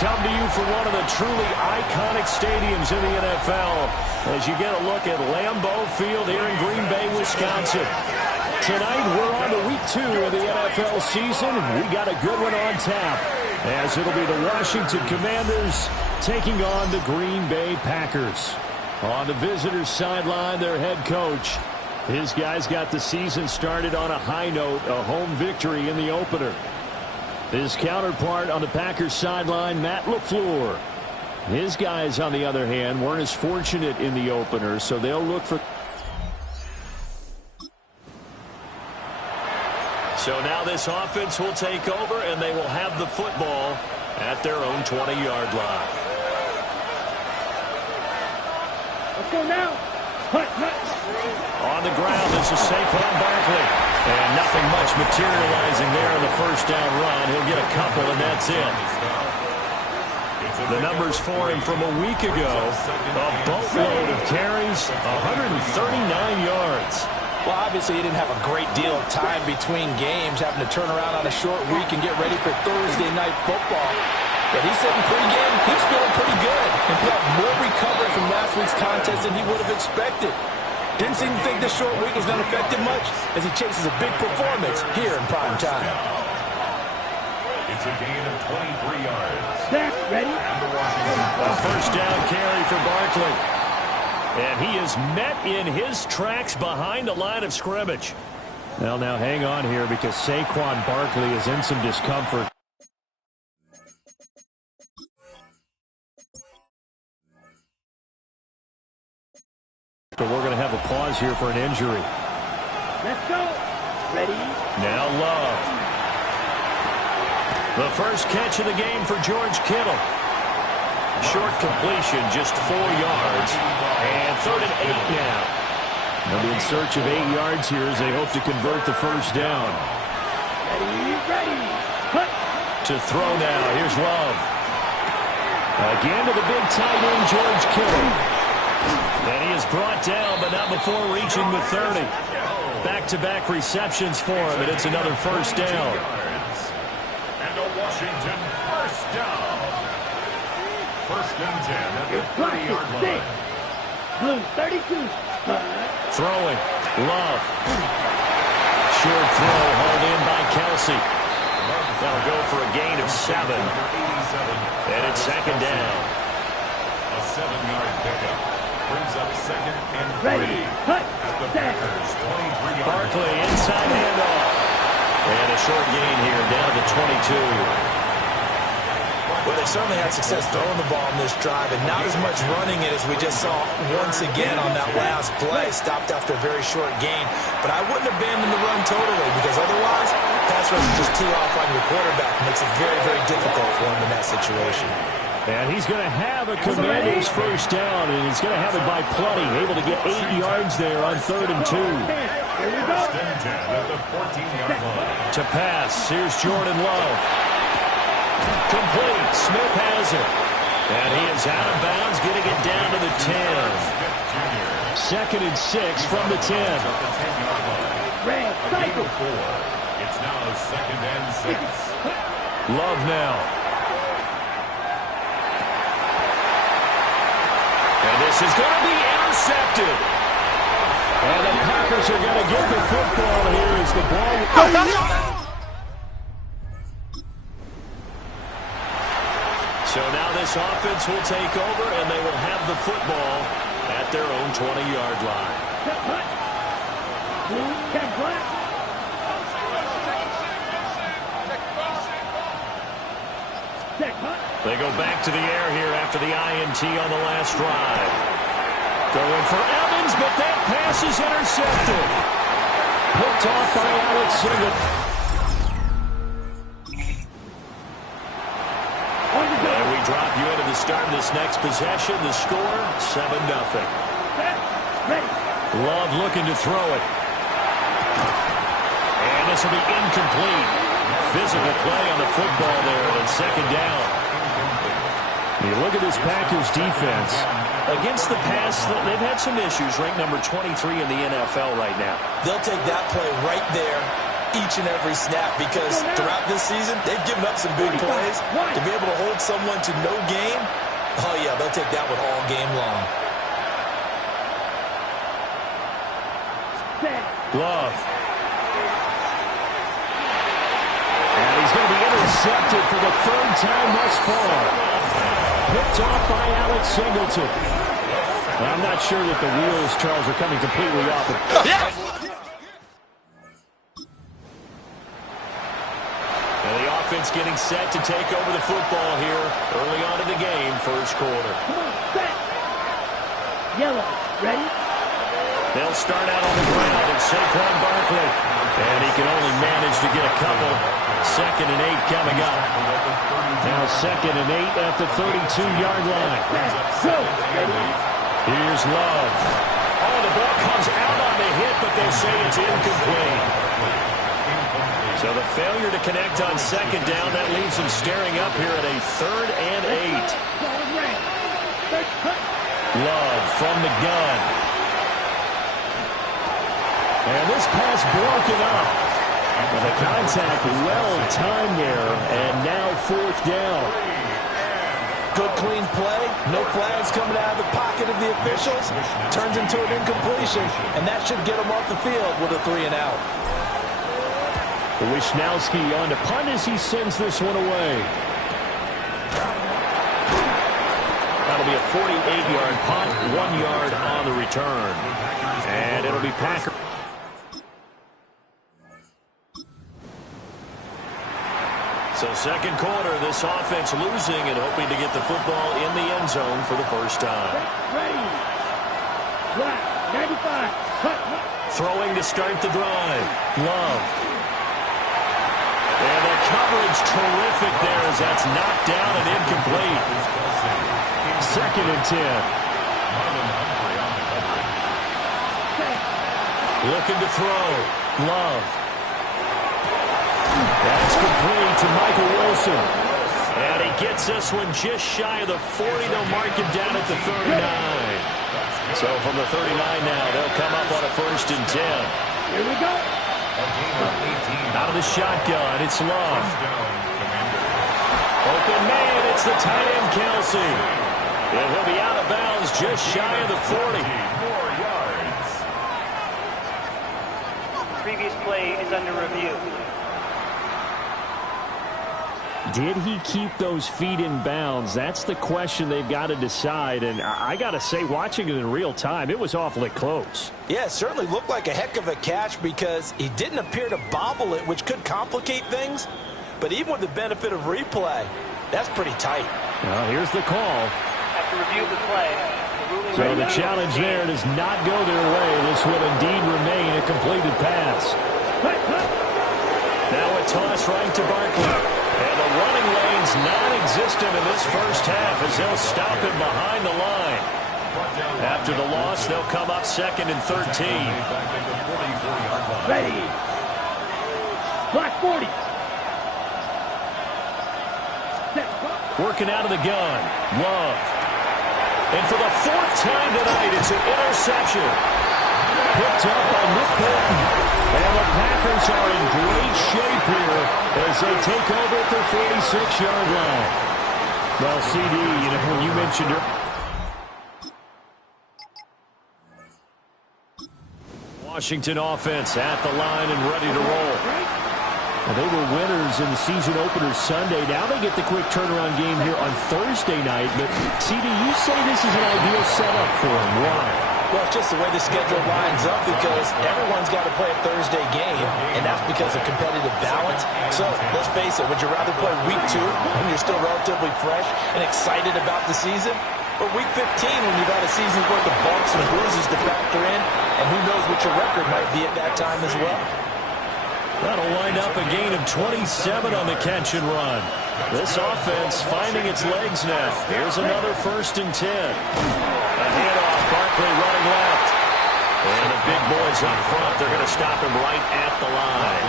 Come to you from one of the truly iconic stadiums in the NFL as you get a look at Lambeau Field here in Green Bay, Wisconsin. Tonight we're on to week 2 of the NFL season. We got a good one on tap as it'll be the Washington Commanders taking on the Green Bay Packers. On the visitors' sideline, their head coach. His guys got the season started on a high note, a home victory in the opener. His counterpart on the Packers sideline, Matt LaFleur. His guys, on the other hand, weren't as fortunate in the opener, so they'll look for... So now this offense will take over, and they will have the football at their own 20-yard line. Let's go now. Hut. On the ground, this is Saquon Barkley. And nothing much materializing there in the first down run. He'll get a couple, and that's it. The numbers for him from a week ago, a boatload of carries, 139 yards. Well, obviously he didn't have a great deal of time between games, having to turn around on a short week and get ready for Thursday night football. But he said in pregame, he's feeling pretty good and felt more recovered from last week's contest than he would have expected. Didn't seem to think this short week has done affect him much as he chases a big performance here in prime time. It's a gain of 23 yards. Snap, ready? A first down carry for Barkley. And he is met in his tracks behind the line of scrimmage. Well, now hang on here because Saquon Barkley is in some discomfort. So we're going to have a pause here for an injury. Let's go. Ready? Now Love. The first catch of the game for George Kittle. Short completion, just 4 yards. And 3rd and 8 now. They'll be in search of 8 yards here as they hope to convert the first down. Ready. Hut. To throw now. Here's Love. Again to the big tight end, George Kittle. And he is brought down, but not before reaching the 30. Back-to-back receptions for him, and it's another first down. And a Washington first down. 1st and 10 at the 30-yard line. Blue 32. Throwing. Love. Short throw hauled in by Kelsey. That'll go for a gain of 7. And it's 2nd down. A 7-yard pickup. Brings up 2nd and 3 Ready. Hut. at the Packers' 23-yard line. Barkley inside handoff. And a short gain here down to 22. Well, they certainly had success throwing the ball on this drive, and not as much running it as we just saw once again on that last play. Stopped after a very short gain. But I wouldn't abandon the run totally because otherwise, pass rush is just tee off on your quarterback. Makes it very, very difficult for him in that situation. And he's going to have a Commanders first down, and he's going to have it by plenty. Able to get 8 yards there on 3rd and 2. Here we go. 10 at the 14-yard line. To pass, here's Jordan Love. Complete. Smith has it. And he is out of bounds, getting it down to the 10. Second and 6 from the 10. Red, cycle. It's now second and 6. Love now. And this is going to be intercepted. And the Packers are going to get the football here as the ball... So now this offense will take over, and they will have the football at their own 20-yard line. Blue, check black. Check hut. They go back to the air here after the INT on the last drive. Going for Evans, but that pass is intercepted. Picked off by Alex Singleton. And we drop you into the start of this next possession. The score, 7-0. Love looking to throw it. And this will be incomplete. Physical play on the football there on second down. You look at this Packers defense. Against the pass, they've had some issues. Ranked number 23 in the NFL right now. They'll take that play right there each and every snap, because throughout this season, they've given up some big plays. To be able to hold someone to no gain, oh yeah, they'll take that one all game long. Love. And he's going to be intercepted for the third time thus far. Picked off by Alex Singleton. I'm not sure that the wheels, Charles, are coming completely off. And the offense getting set to take over the football here early on in the game, first quarter. Come on, set. Yellow, ready? They'll start out on the ground and Saquon Barkley. And he can only manage to get a couple. 2nd and 8 coming up. Now 2nd and 8 at the 32-yard line. Go. Here's Love. Oh, the ball comes out on the hit, but they say it's incomplete. So the failure to connect on second down, that leaves him staring up here at a 3rd and 8. Love from the gun. And this pass broken up. And the contact well-timed there, and now 4th down. Good clean play. No flags coming out of the pocket of the officials. Turns into an incompletion, and that should get him off the field with a 3 and out. Wishnowski on to punt as he sends this one away. That'll be a 48-yard punt, 1 yard on the return. And it'll be Packer. So second quarter, this offense losing and hoping to get the football in the end zone for the first time. Ready. Black, 95. Cut. Throwing to start the drive. Love. And the coverage terrific there as that's knocked down and incomplete. 2nd and 10. Looking to throw. Love. That's complete to Michael Wilson. And he gets this one just shy of the 40. They'll mark him down at the 39. So from the 39 now, they'll come up on a 1st and 10. Here we go. Out of the shotgun, it's Love. Open man, it's the tight end, Kelsey. And he'll be out of bounds just shy of the 40. Previous play is under review. Did he keep those feet in bounds? That's the question they've got to decide. And I got to say, watching it in real time, it was awfully close. Yeah, it certainly looked like a heck of a catch because he didn't appear to bobble it, which could complicate things. But even with the benefit of replay, that's pretty tight. Well, here's the call. After review of the play, So the challenge there does not go their way. This will indeed remain a completed pass. Now a toss right to Barkley. And the running lane's non-existent in this first half as they'll stop him behind the line. After the loss, they'll come up 2nd and 13. ready. Black 40. Working out of the gun. Love. And for the fourth time tonight, it's an interception. Picked up by Nick Bolton. And the Packers are in great shape here as they take over at their 46-yard line. Well, CD, when you mentioned it, Washington offense at the line and ready to roll. Well, they were winners in the season opener Sunday. Now they get the quick turnaround game here on Thursday night. But, CD, you say this is an ideal setup for them. Why? Well, it's just the way the schedule lines up because everyone's got to play a Thursday game, and that's because of competitive balance. So, let's face it, would you rather play week 2 when you're still relatively fresh and excited about the season? Or week 15 when you've had a season's worth of bumps and bruises to factor in, and who knows what your record might be at that time as well? That'll wind up a gain of 27 on the catch and run. This offense finding its legs now. Here's another 1st and 10. A handoff, Barkley running left. And the big boys up front, they're going to stop him right at the line.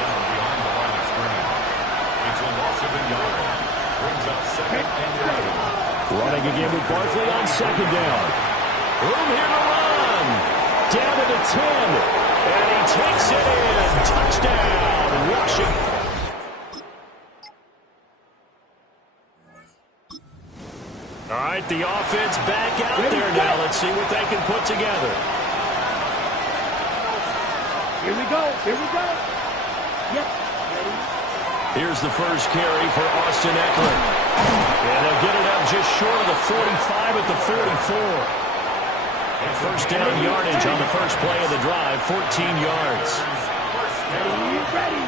It's a loss of a yard. Brings up 2nd and 11. Running again with Barkley on 2nd down. Room here to run. Down to the 10. And he takes it in. Touchdown, Washington. All right, the offense back out there now. Let's see what they can put together. Here we go. Here we go. Yep. Ready. Here's the first carry for Austin Eckler. And they'll get it up just short of the 45 at the 44. First down yardage on the first play of the drive, 14 yards. Ready.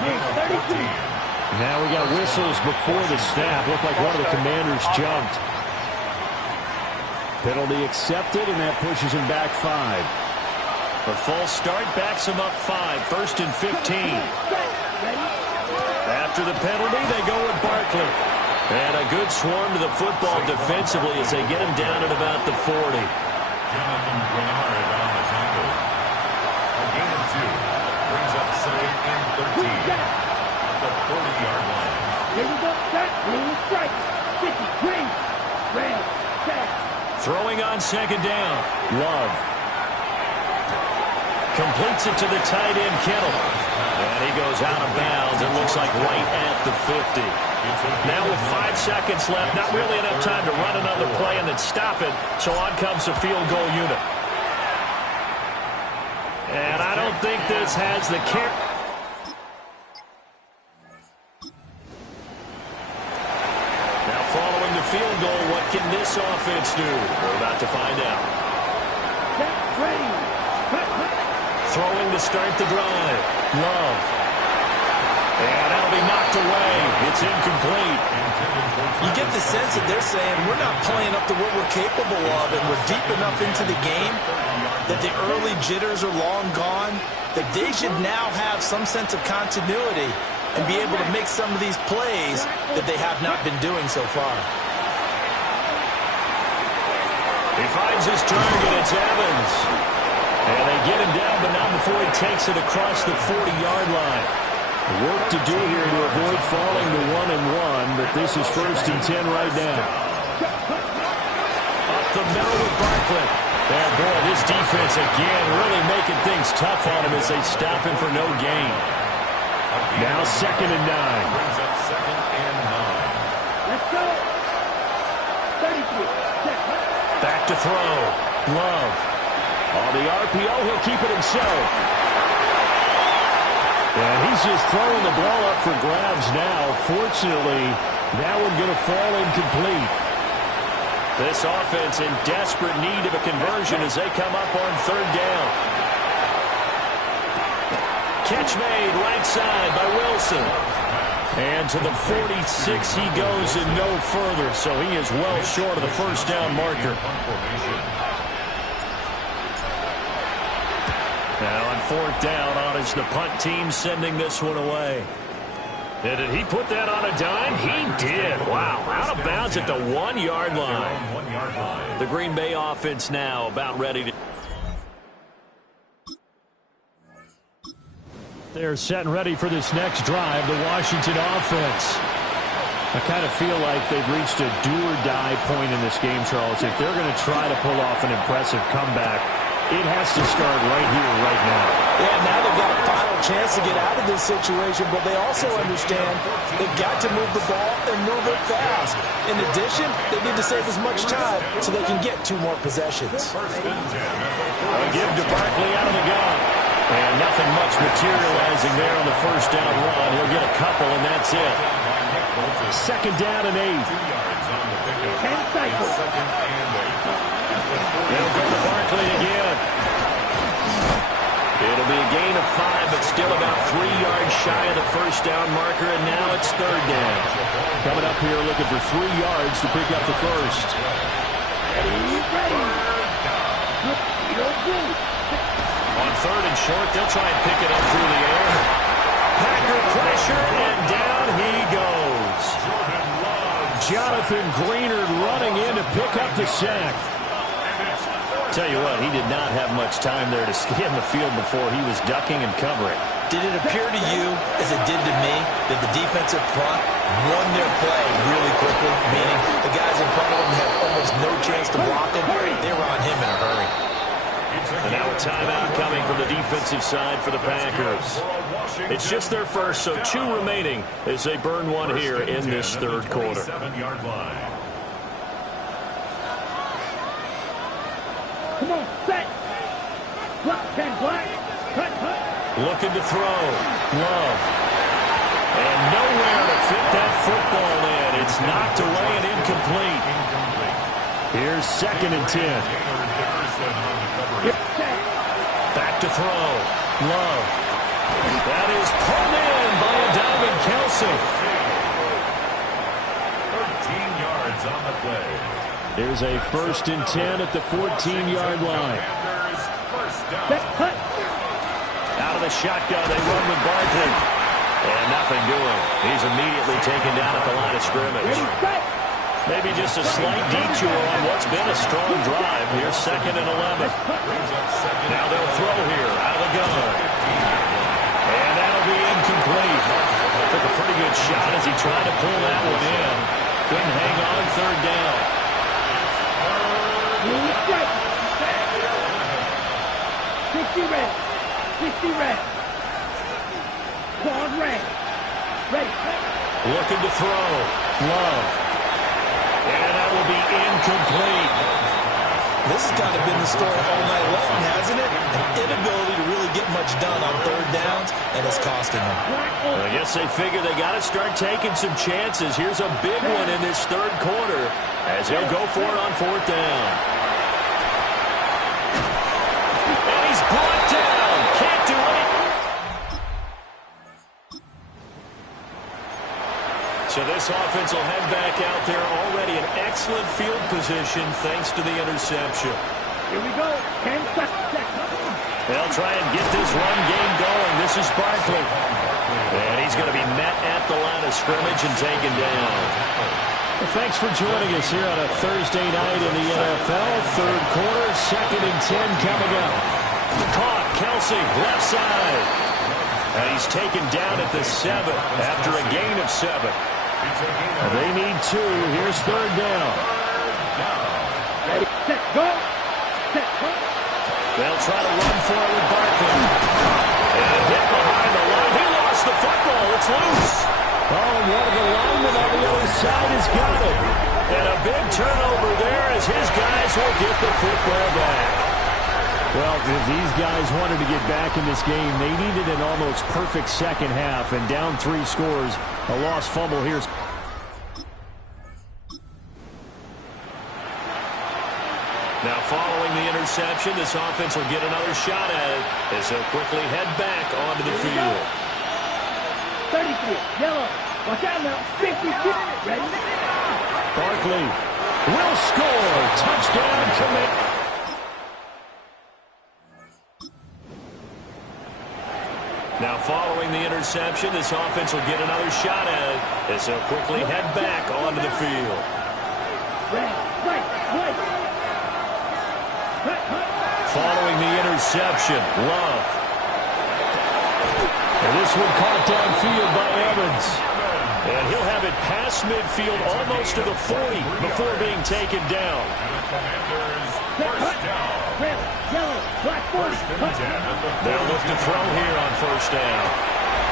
32. Now we got whistles before the snap. Looked like one of the Commanders jumped. Penalty accepted, and that pushes him back 5. The false start backs him up 5. 1st and 15. After the penalty, they go with Barkley. And a good swarm to the football defensively as they get him down at about the 40. Jonathan Grenard on the tackle. A gain of 2. Brings up 2nd and 13. At the 40-yard line. Here we go. Set. Green strike. 50. Green. Red. Set. Throwing on 2nd down. Love. Completes it to the tight end, Kittle. And he goes out of bounds. It looks like right at the 50. Now with 5 seconds left, not really enough time to run another play and then stop it. So on comes the field goal unit. And I don't think this has the kick. Now following the field goal, what can this offense do? We're about to find out. Set. Ready. Throwing to start the drive. Love. And that'll be knocked away. It's incomplete. You get the sense that they're saying we're not playing up to what we're capable of, and we're deep enough into the game that the early jitters are long gone, that they should now have some sense of continuity and be able to make some of these plays that they have not been doing so far. He finds his target. It's Evans. And they get him down, but not before he takes it across the 40-yard line. Work to do here to avoid falling to 1-1, but this is 1st and 10 right now. Up the middle with Barkley. And boy, this defense again really making things tough on him as they stop him for no gain. Now 2nd and 9. Brings up 2nd and 9. Let's go. 33. Back to throw. Love. On the RPO, he'll keep it himself. And he's just throwing the ball up for grabs now. Fortunately, that one going to fall incomplete. This offense in desperate need of a conversion as they come up on 3rd down. Catch made right side by Wilson. And to the 46 he goes and no further. So he is well short of the 1st down marker. Now on 4th down, on is the punt team sending this one away. And did he put that on a dime? He did. Wow, out of bounds at the 1-yard line. The Green Bay offense now about ready to... They're set and ready for this next drive, the Washington offense. I kind of feel like they've reached a do-or-die point in this game, Charles. If they're going to try to pull off an impressive comeback, it has to start right here, right now. Yeah, now they've got a final chance to get out of this situation, but they also understand they've got to move the ball and move it fast. In addition, they need to save as much time so they can get 2 more possessions. A give to Barkley out of the gun. And nothing much materializing there on the first down run. He'll get a couple, and that's it. Second down and 8. 10 cycles. They'll go to Barkley again. It'll be a gain of 5, but still about 3 yards shy of the first down marker, and now it's third down. Coming up here looking for 3 yards to pick up the first. On third and short, they'll try and pick it up through the air. Packer pressure, and down he goes. Jonathan Greenard running in to pick up the sack. Tell you what, he did not have much time there to scan the field before he was ducking and covering. Did it appear to you, as it did to me, that the defensive front won their play really quickly? Meaning the guys in front of them had almost no chance to block him. They were on him in a hurry. And now a timeout coming from the defensive side for the Packers. It's just their first, so 2 remaining as they burn one here in this third quarter. Come on, set. Block, 10, black. Cut, cut. Looking to throw. Love. And nowhere to fit that football in. It's knocked away and incomplete. Here's second and 10. Back to throw. Love. That is pulled in by a diving Kelsey. 13 yards on the play. There's a first and 10 at the 14-yard line. Out of the shotgun, they run with Barkley. And nothing doing. He's immediately taken down at the line of scrimmage. Maybe just a slight detour on what's been a strong drive. Here's second and 11. Now they'll throw here out of the gun. And that'll be incomplete. Took a pretty good shot as he tried to pull that one in. Couldn't hang on third down. 60 red. 60 red. Quad red. Ready. Looking to throw. Love. And that will be incomplete. This has kind of been the story all night long, hasn't it? An inability to really get much done on third downs, and it's costing them. Well, I guess they figure they got to start taking some chances. Here's a big one in this third quarter as he'll go for it on fourth down. And he's brought down. Can't do it. So this offense will head back out there already in excellent field position thanks to the interception. Here we go. 10 seconds. They'll try and get this run game going. This is Barkley. And he's going to be met at the line of scrimmage and taken down. Well, thanks for joining us here on a Thursday night in the NFL. Third quarter, second and 10 coming up. Caught, Kelsey, left side. And he's taken down at the 7 after a gain of 7. They need 2. Here's third down. Ready, set, go. Set, go. They'll try to run for it with Barkley. And hit behind the line. He lost the football. It's loose. Oh, and one of the linemen on the other side has got it. And a big turnover there as his guys will get the football back. Well, if these guys wanted to get back in this game, they needed an almost perfect second half. And down 3 scores, a lost fumble here. Now, following the interception, this offense will get another shot at it as they'll quickly head back onto the field. 33, yellow. Watch out now. 52. Ready? Barkley will score. Touchdown, commit. Now, following the interception, this offense will get another shot at it as they'll quickly head back onto the field. Red, right, right. Following the interception, Love. And this one caught downfield by Evans. And he'll have it past midfield almost to the 40 before being taken down. First down. Red, yellow, black, First and 10 at the They'll look to throw here on first down.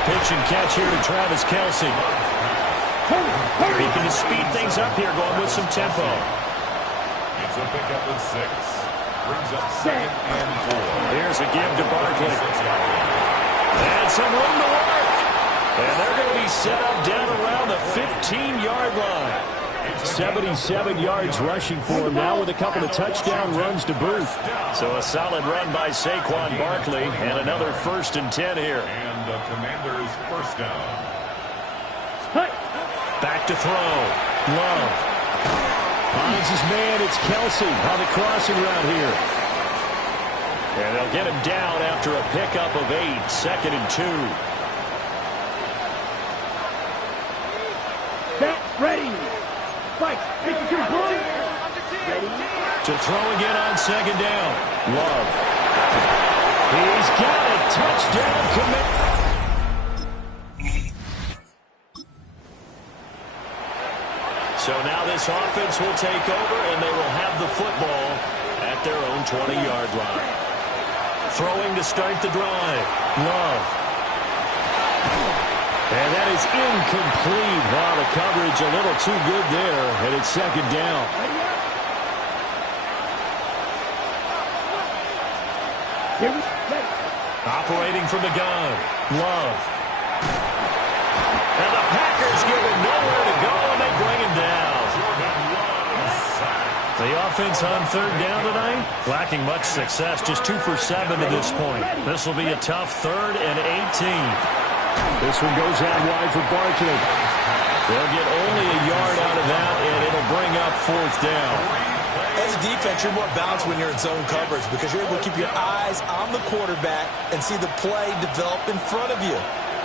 Pitch and catch here to Travis Kelce. Looking to speed things up here, going with some tempo. It's a pickup of 6. Brings up second and 4. Here's a give to Barkley. And some room to work. And they're going to be set up down around the 15-yard line. 77 yards rushing for him now with a couple of touchdown runs to boot. So a solid run by Saquon Barkley and another 1st and 10 here. And the Commanders' first down. Back to throw. Love. Finds his man. It's Kelce on the crossing route here. And they'll get him down after a pickup of 8. 2nd and 2. Set, ready. Fight. Take your point. Ready. To throw again on 2nd down. Love. He's got it. Touchdown commit. So now this offense will take over, and they will have the football at their own 20-yard line. Throwing to start the drive. Love. And that is incomplete. Wow, the coverage a little too good there, and it's 2nd down. Here we go. Operating from the gun. Love. And the Packers give him nowhere to go, and they bring him down. The offense on 3rd down tonight, lacking much success, just 2 for 7 to this point. This will be a tough 3rd and 18. This one goes out wide for Barkley. They'll get only a yard out of that, and it'll bring up 4th down. As a defense, you're more balanced when you're in zone coverage because you're able to keep your eyes on the quarterback and see the play develop in front of you.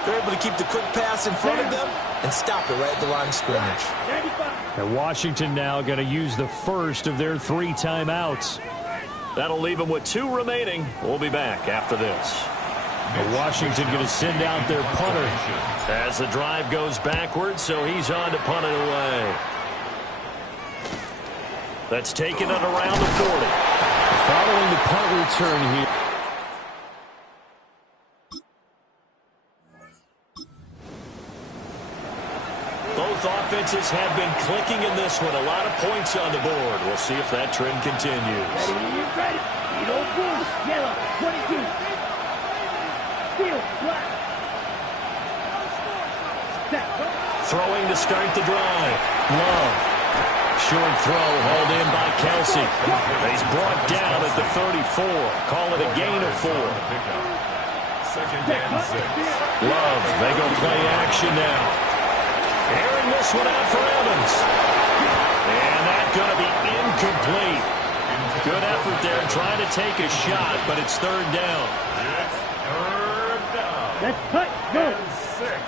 They're able to keep the quick pass in front of them and stop it right at the line of scrimmage. And Washington now going to use the first of their 3 timeouts. That'll leave them with 2 remaining. We'll be back after this. Washington going to send out their punter as the drive goes backwards, so he's on to punt it away. That's taken it around the 40. Following the punt return here. Both offenses have been clicking in this one. A lot of points on the board. We'll see if that trend continues. Ready. Edo blue. Yellow. 22. Steel. Black. Set. Throwing to start the drive. Love. Short throw hauled in by Kelce. He's brought down at the 34. Call it a gain of 4. 2nd and 6. Love. They go play action now. Airing this one out for Evans. And that's going to be incomplete. Good effort there trying to take a shot, but it's 3rd down. It's 3rd down. Let's cut. Go. 6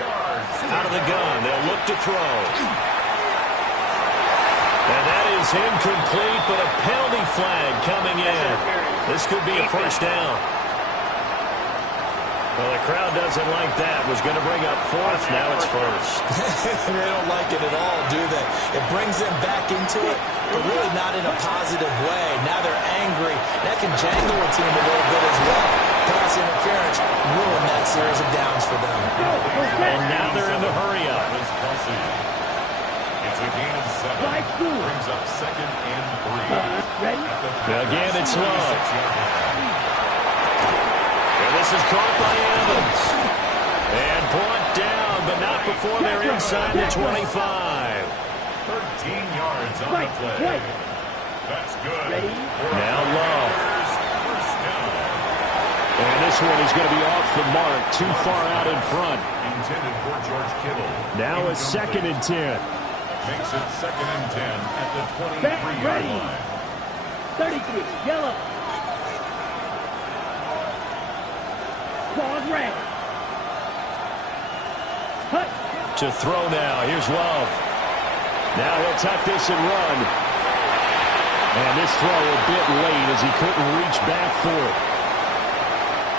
yards. Out of the gun. They'll look to throw. And that is incomplete, but a penalty flag coming in. This could be a 1st down. Well, the crowd doesn't like that. Was going to bring up 4th. Now it's 1st. They don't like it at all, do they? It brings them back into it, but really not in a positive way. Now they're angry. That can jangle a team a little bit as well. Pass interference ruined that series of downs for them. And now they're in the hurry-up. It's a gain of 7. Brings up 2nd and 3. Ready. Again, it's Love. And this is caught by Evans. And brought down, but not before they're inside the 25. 13 yards on the play. That's good. Now Love. First down. And this one is going to be off the mark, too far out in front. Intended for George Kittle. Now it's 2nd and 10. Makes it 2nd and 10 at the 23-yard line. 33. Yellow. Ball red. Cut. To throw now. Here's Love. Now he'll tuck this and run. And this throw a bit late as he couldn't reach back for it.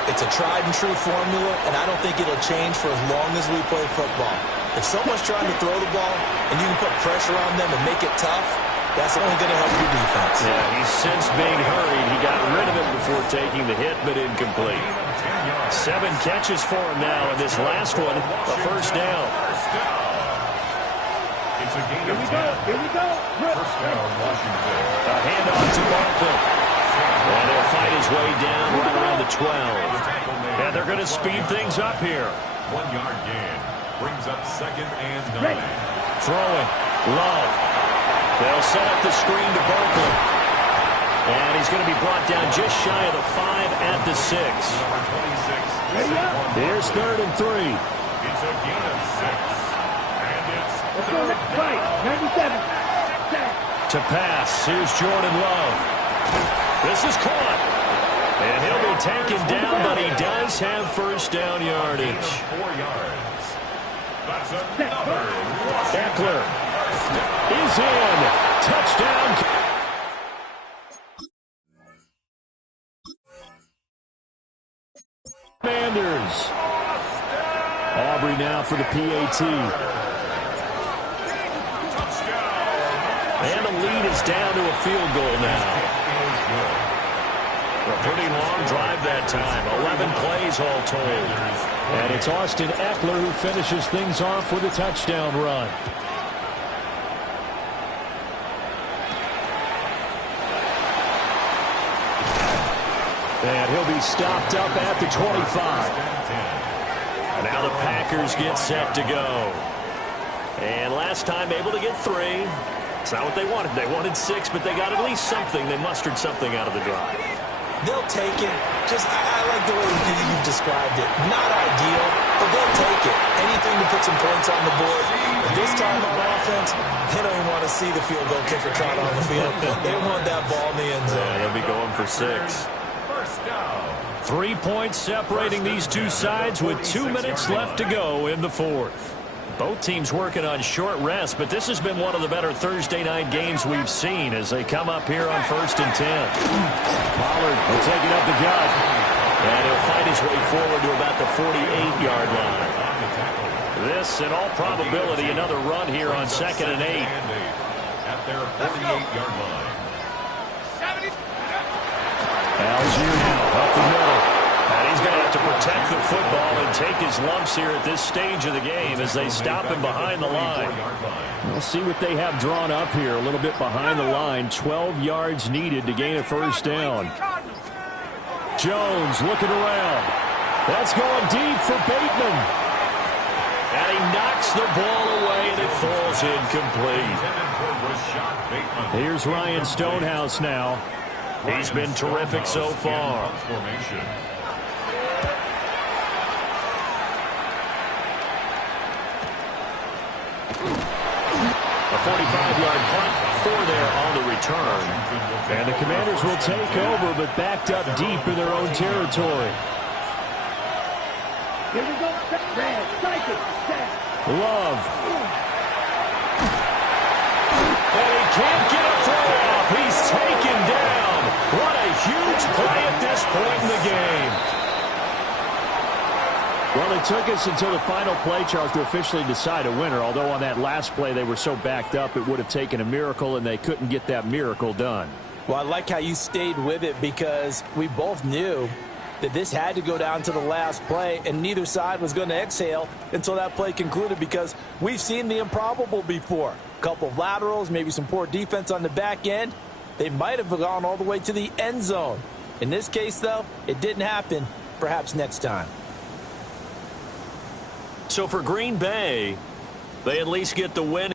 It's a tried-and-true formula, and I don't think it'll change for as long as we play football. If someone's trying to throw the ball and you can put pressure on them and make it tough, that's only going to help your defense. Yeah, he's since being hurried. He got rid of it before taking the hit, but incomplete. 7 catches for him now, and this last one, a first down. It's a gain Here of we 10. go. Here we go. First down, Washington. A handoff to Barkley. And he'll fight his way down right around the 12. And they're going to speed things up here. 1-yard gain. Brings up 2nd and 9. Throwing. Love. They'll set up the screen to Barkley. And he's going to be brought down just shy of the 5 at the 6. Number 26. Here's 3rd and 3. It's a gain of 6. And it's Let's go next right. 97. Sack. To pass. Here's Jordan Love. This is caught. And he'll be taken down, but he does have first down yardage. 4 yards. That's another. Eckler is in. Touchdown. Commanders. Aubrey now for the PAT. And the lead is down to a field goal now. A pretty long drive that time. 11 plays all told. And it's Austin Eckler who finishes things off with a touchdown run. And he'll be stopped up at the 25. And now the Packers get set to go. And last time able to get 3. It's not what they wanted. They wanted 6, but they got at least something. They mustered something out of the drive. They'll take it. I like the way you've described it. Not ideal, but they'll take it. Anything to put some points on the board. But this time on offense, they don't even want to see the field goal kicker trot on the field. They want that ball in the end zone. They'll be going for 6. First down. 3 points separating these two sides with 2 minutes left to go in the 4th. Both teams working on short rest, but this has been one of the better Thursday night games we've seen as they come up here on 1st and 10. Pollard will take it up the gut. And he'll fight his way forward to about the 48-yard line. This, in all probability, another run here on 2nd and 8. At their 48-yard line. Algier now up the middle. And he's going to have to protect the football and take his lumps here at this stage of the game as they stop him behind the line. We'll see what they have drawn up here a little bit behind the line. 12 yards needed to gain a first down. Jones looking around. That's going deep for Bateman. And he knocks the ball away and it falls incomplete. Here's Ryan Stonehouse now. He's been terrific so far. A 45-yard punt for there on the return. And the Commanders will take over, but backed up deep in their own territory. Here we go. Red. Cycle. Sack. Love. And he can't get a throw off. He's taken down. What a huge play at this point in the game. Well, it took us until the final play, Charles, to officially decide a winner, although on that last play they were so backed up it would have taken a miracle, and they couldn't get that miracle done. Well, I like how you stayed with it because we both knew that this had to go down to the last play, and neither side was going to exhale until that play concluded because we've seen the improbable before. A couple of laterals, maybe some poor defense on the back end. They might have gone all the way to the end zone. In this case, though, it didn't happen. Perhaps next time. So for Green Bay, they at least get the win.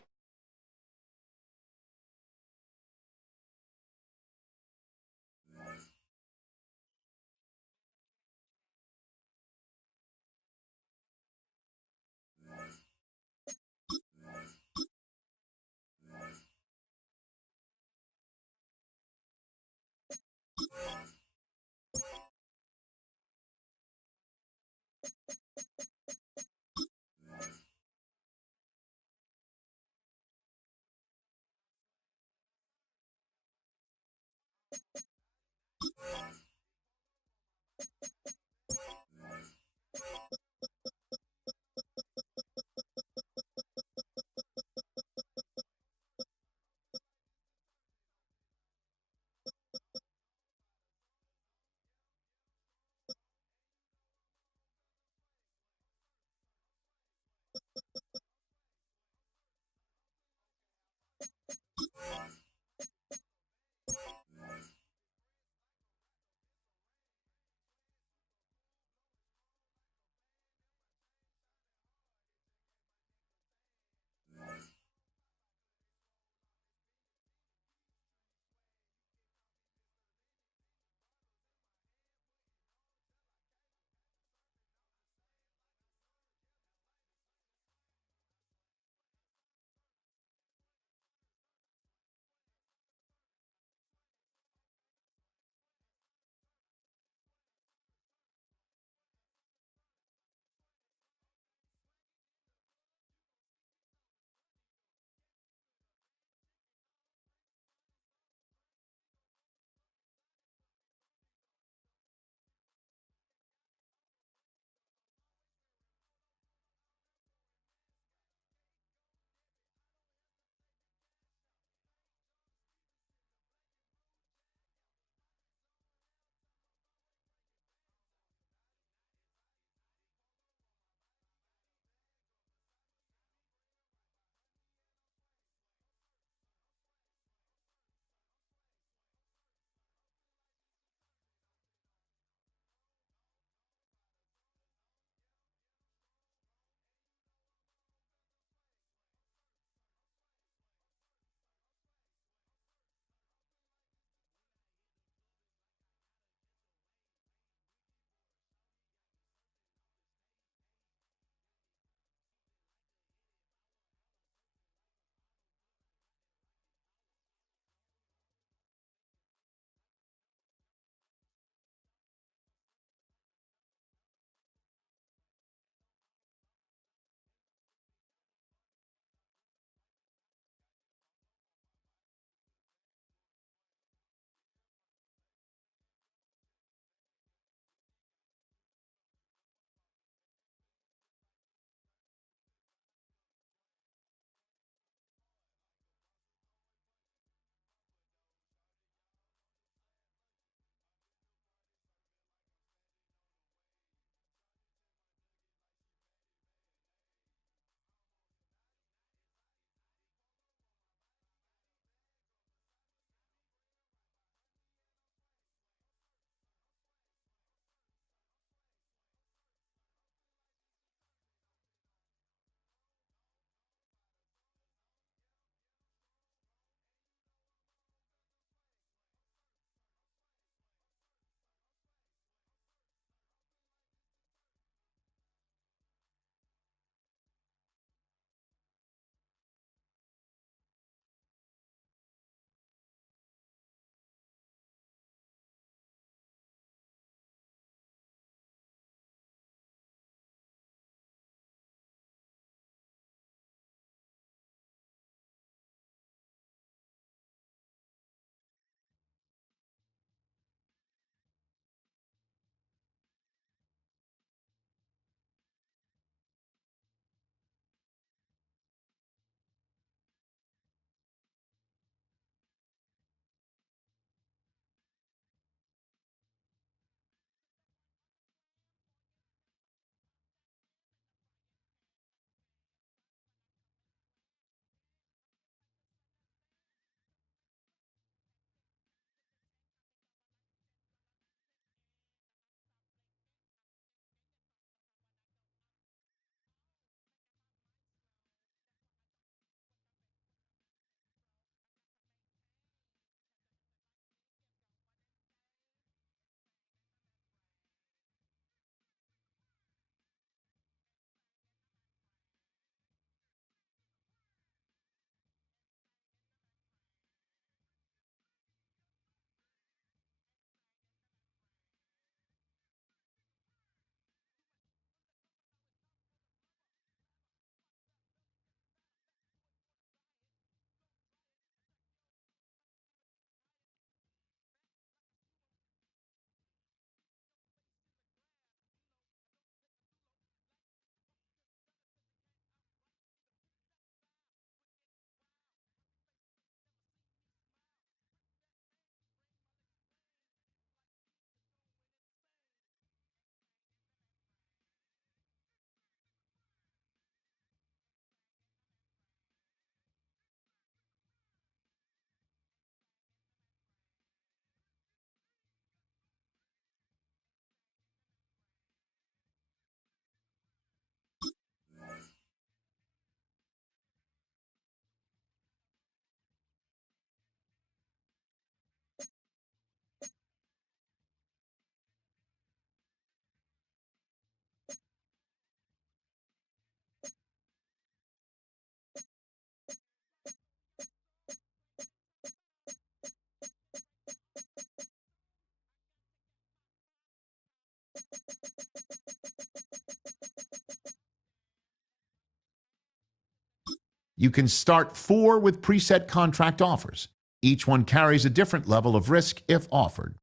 You can start 4 with preset contract offers. Each one carries a different level of risk if offered.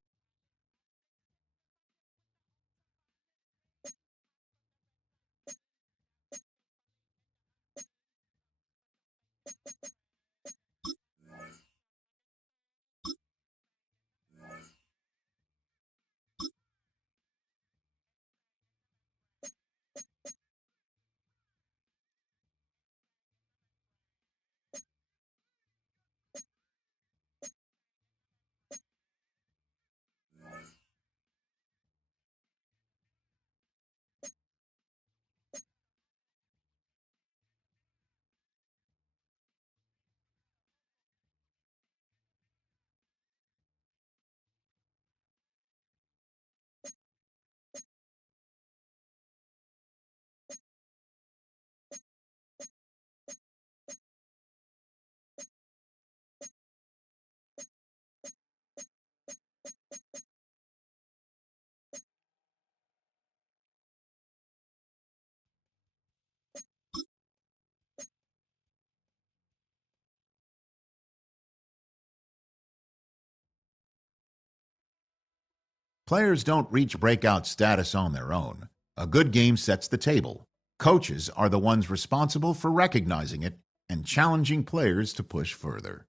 Players don't reach breakout status on their own. A good game sets the table. Coaches are the ones responsible for recognizing it and challenging players to push further.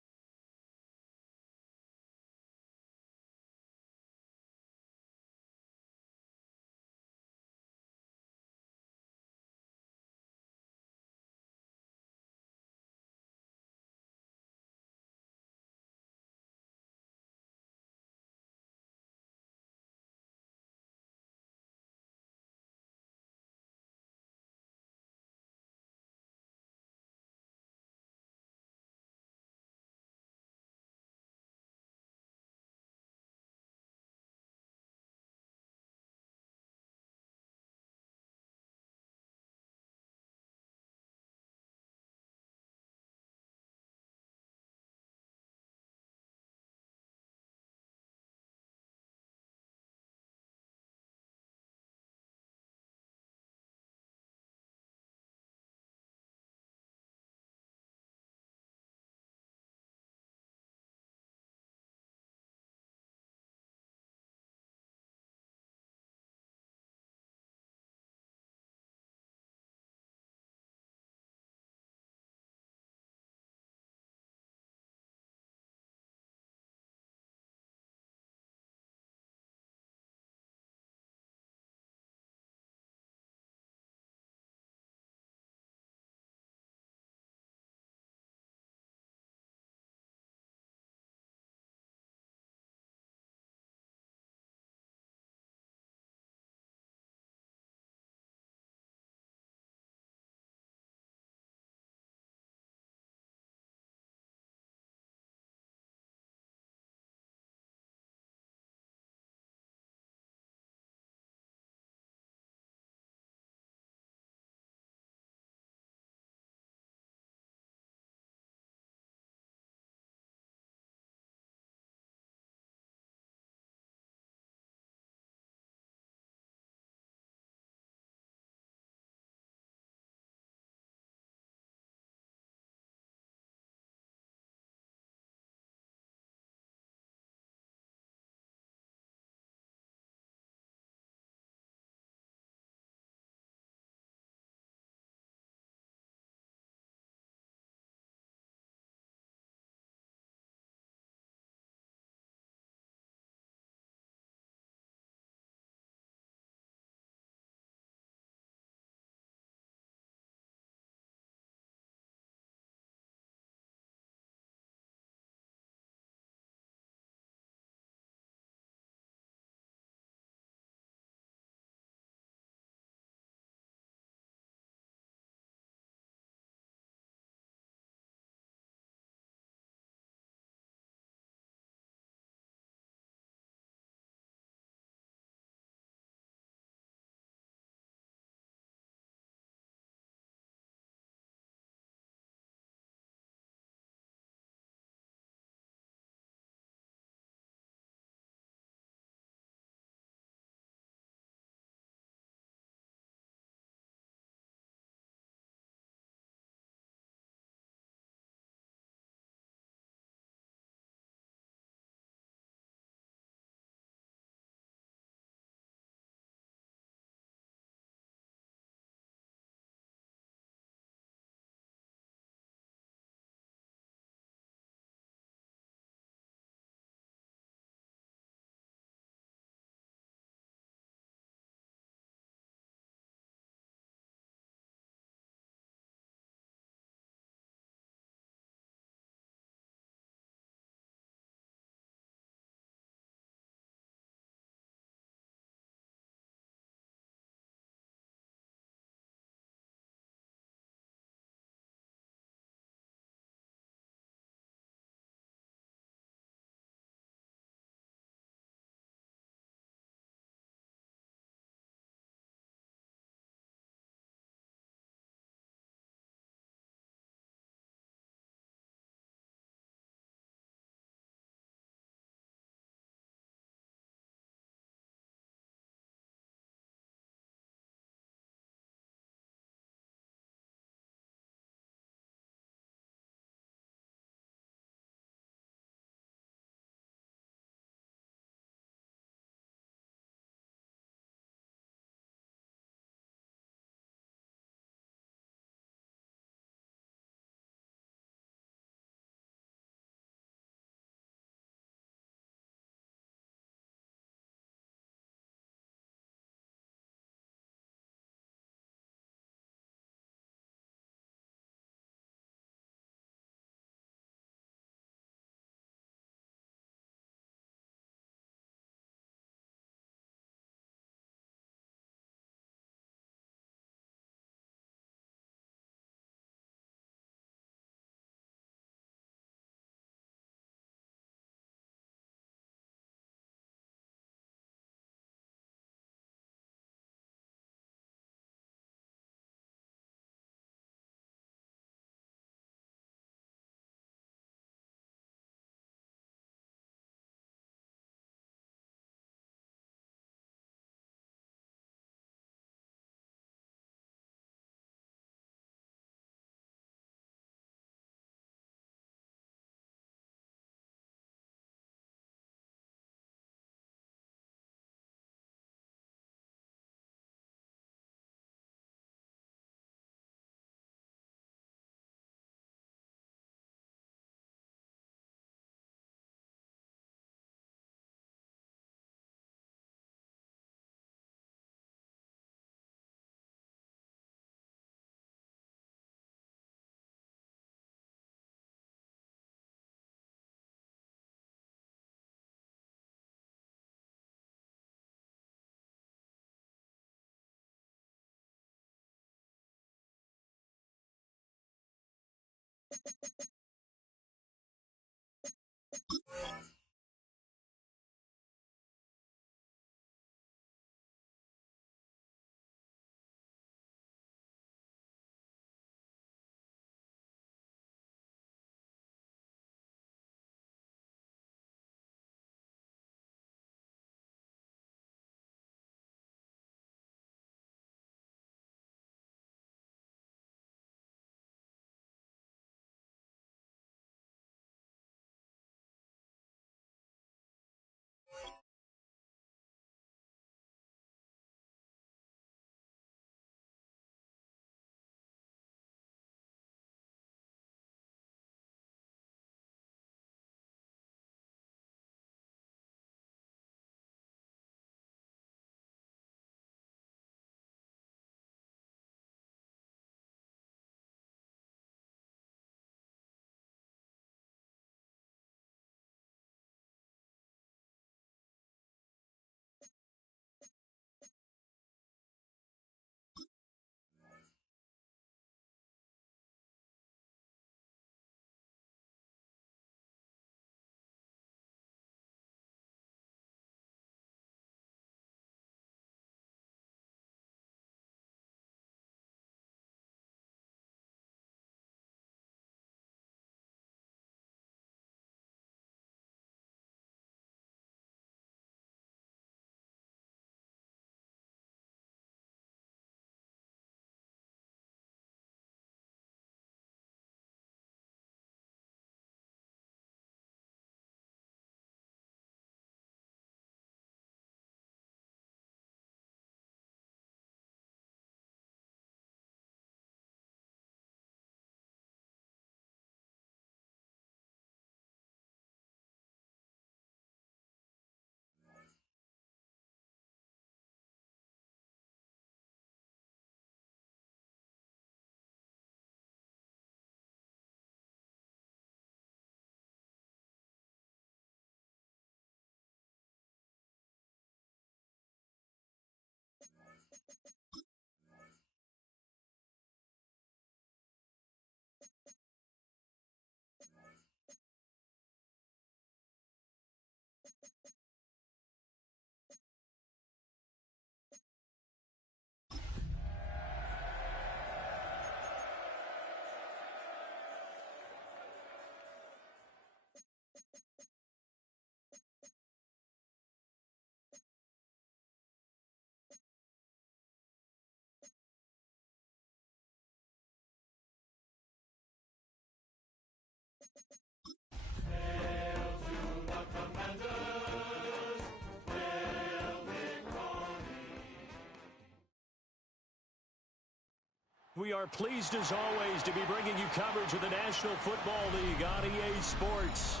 We are pleased as always to be bringing you coverage of the National Football League on EA Sports.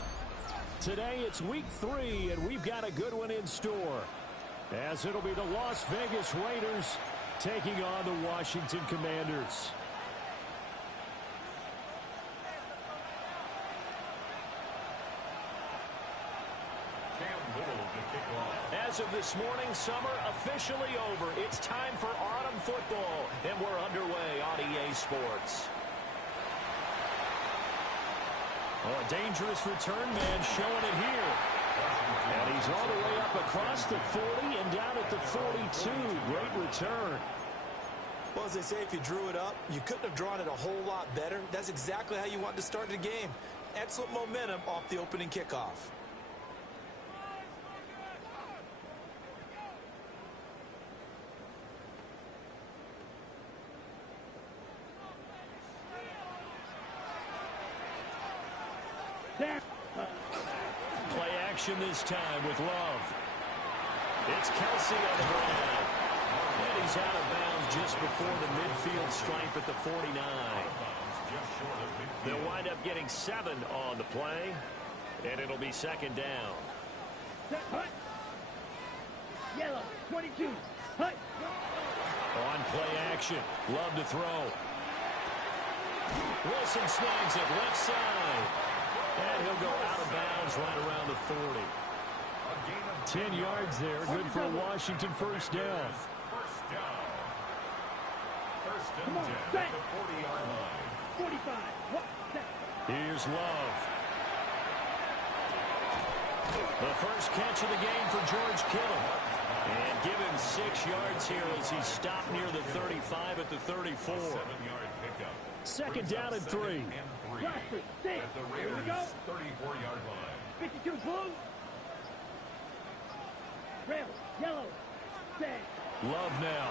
Today it's week 3 and we've got a good one in store, as it'll be the Las Vegas Raiders taking on the Washington Commanders. As of this morning, summer officially over. It's time for autumn football, and we're underway on EA Sports. Oh, a dangerous return man showing it here. And he's all the way up across the 40 and down at the 42. Great return. Well, as they say, if you drew it up, you couldn't have drawn it a whole lot better. That's exactly how you wanted to start the game. Excellent momentum off the opening kickoff. Play action this time with Love. It's Kelsey on the ground. And he's out of bounds just before the midfield stripe at the 49. They'll wind up getting 7 on the play, and it'll be second down. Hut. Yellow, 22. Hut. On play action, Love to throw. Wilson snags it left side. And he'll go out of bounds right around the 40. 10 yards there, good for a Washington first down. First down. First and 10 at the 40-yard line. 45. What? Set. Here's Love. The first catch of the game for George Kittle. And give him 6 yards here as he stopped near the 35 at the 34. 7-yard pickup. Second down and 3. At the Raiders' 34-yard line. 52 blue. Red, yellow, red. Love now.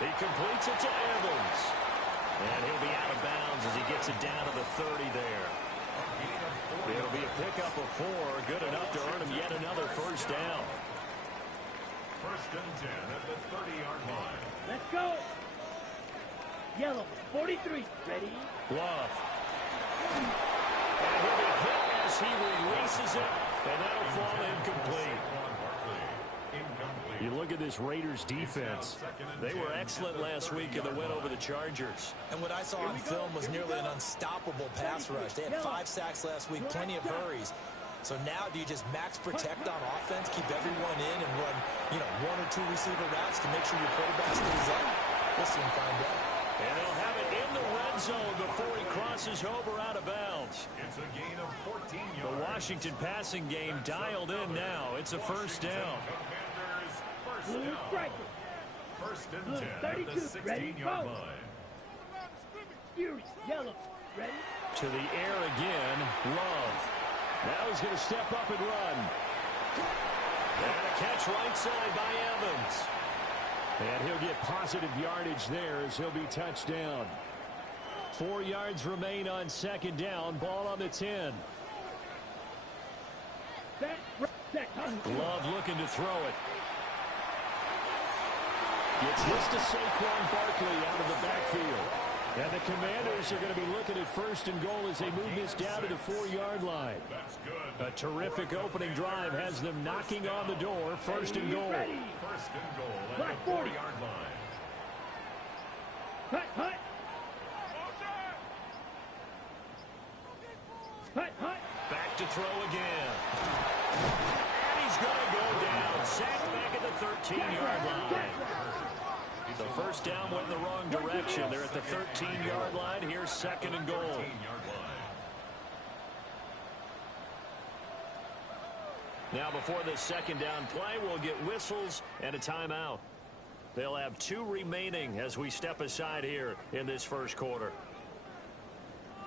He completes it to Evans. And he'll be out of bounds as he gets it down to the 30 there. It'll be a pickup of 4, good enough to earn him yet another first down. First and 10 at the 30-yard line. Let's go. Yellow, 43, ready. Love. And he'll be hit as he releases it, and that'll fall incomplete. You look at this Raiders defense. They were excellent last week in the win over the Chargers. And what I saw on film was nearly an unstoppable pass rush. They had 5 sacks last week, plenty of hurries. So now do you just max protect on offense, keep everyone in, and run, 1 or 2 receiver routes to make sure your quarterback stays up? We'll soon find out. And they'll have it in the red zone before he crosses over out of bounds. It's a gain of 14 yards. The Washington passing game dialed in now. It's a first down. Blue striker. First and Blue 10 at 32, the ready, 16-yard go. line. Fury, yellow, ready. To the air again, Love. Now he's going to step up and run. And a catch right side by Evans. And he'll get positive yardage there as he'll be touched down. 4 yards remain on second down. Ball on the 10. Love looking to throw it. Gets this to Saquon Barkley out of the backfield. And the Commanders are going to be looking at first and goal as they move this down to the 4-yard line. That's good. A terrific opening drive has them knocking on the door. First and goal. First and goal at the 4-yard line. Hut, hut. Hut, hut. Back to throw again. And he's going to go down. Sacked back at the 13-yard line. The first down went in the wrong direction. They're at the 13-yard line. Here's second and goal. 13-yard line. Now before this second down play, we'll get whistles and a timeout. They'll have 2 remaining as we step aside here in this first quarter.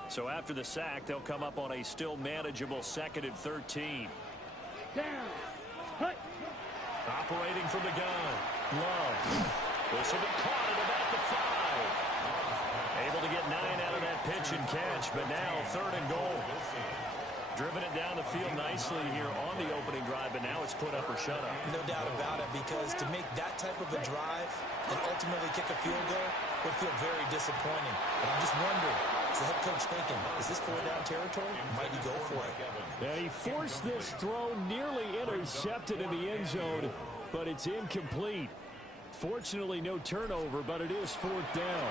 So after the sack, they'll come up on a still manageable second and 13. Down. Hut. Operating from the gun. Love. This will be caught at about the 5. Able to get 9 out of that pitch and catch, but now third and goal. Driven it down the field nicely here on the opening drive, but now it's put up or shut up. No doubt about it, because to make that type of a drive and ultimately kick a field goal would feel very disappointing. And I'm just wondering, is the head coach thinking, is this 4-down territory? Might he go for it? Yeah, he forced this throw, nearly intercepted in the end zone, but it's incomplete. Fortunately, no turnover, but it is 4th down.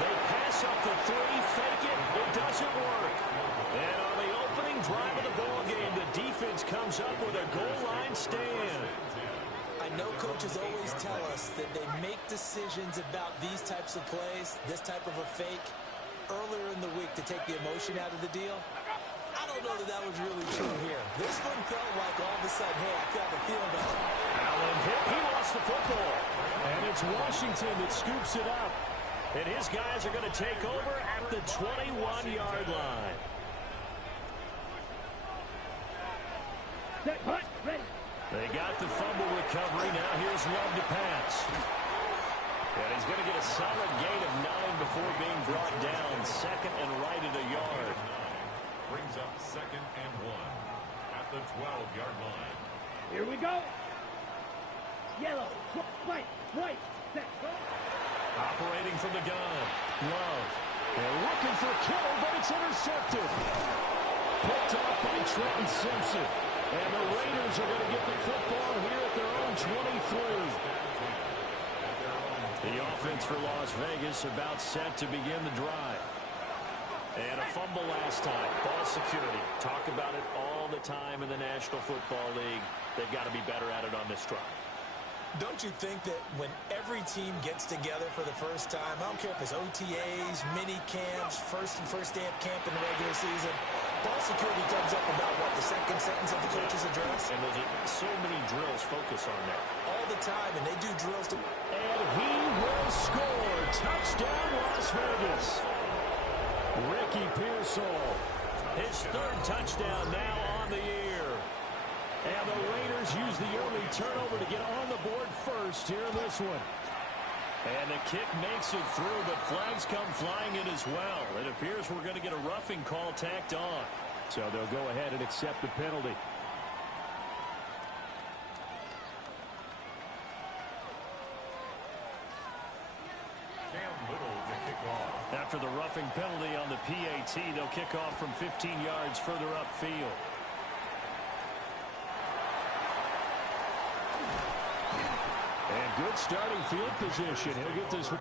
They pass up the 3, fake it. It doesn't work. And on the opening drive of the ball game, the defense comes up with a goal line stand. I know coaches always tell us that they make decisions about these types of plays, this type of a fake, earlier in the week to take the emotion out of the deal. I don't know that that was really true here. This one felt like all of a sudden, hey, I got the feeling that Allen hit. He lost the football. And it's Washington that scoops it up. And his guys are going to take over at the 21-yard line. Set, hut, ready. They got the fumble recovery. Now here's Love to pass. And he's going to get a solid gain of 9 before being brought down. Second and right at a yard. Brings up second and 1 at the 12-yard line. Here we go. Yellow, white, set, go. Operating from the gun. Love. They're looking for Kittle, but it's intercepted. Picked off by Trenton Simpson. And the Raiders are going to get the football here at their own 23. The offense for Las Vegas about set to begin the drive. And a fumble last time. Ball security. Talk about it all the time in the National Football League. They've got to be better at it on this drive. Don't you think that when every team gets together for the first time, I don't care if it's OTAs, mini camps, first day of camp in the regular season, ball security comes up about, what, the second sentence of the coach's address? And there's so many drills focus on that. All the time, and they do drills to... And he will score. Touchdown, Las Vegas. Ricky Pearsall, his third touchdown now on the year. And the Raiders use the early turnover to get on the board first here in this one. And the kick makes it through, but flags come flying in as well. It appears we're going to get a roughing call tacked on. So they'll go ahead and accept the penalty. Cam Little to kick off. After the roughing penalty on the PAT, they'll kick off from 15 yards further upfield. And good starting field position. He'll get this one.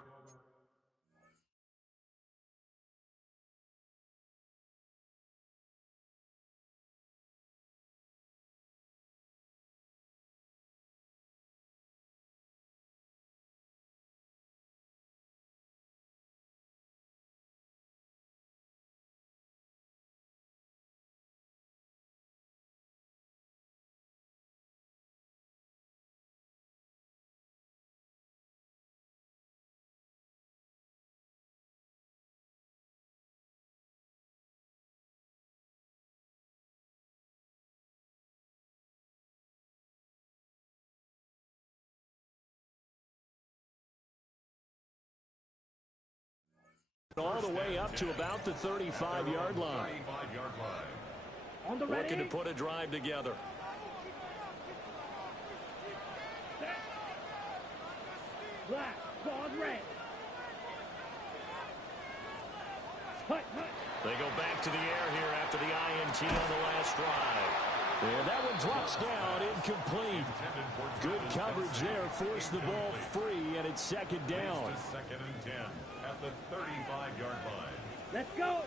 All the way up to about the 35-yard line. 35-yard line. On the ready. Looking to put a drive together. Set. Black. Guard red. Hut, hut. They go back to the air here after the INT on the last drive. And that one drops down, incomplete. Good coverage there, forced the ball free, and it's second down. Second and 10 at the 35-yard line. Let's go.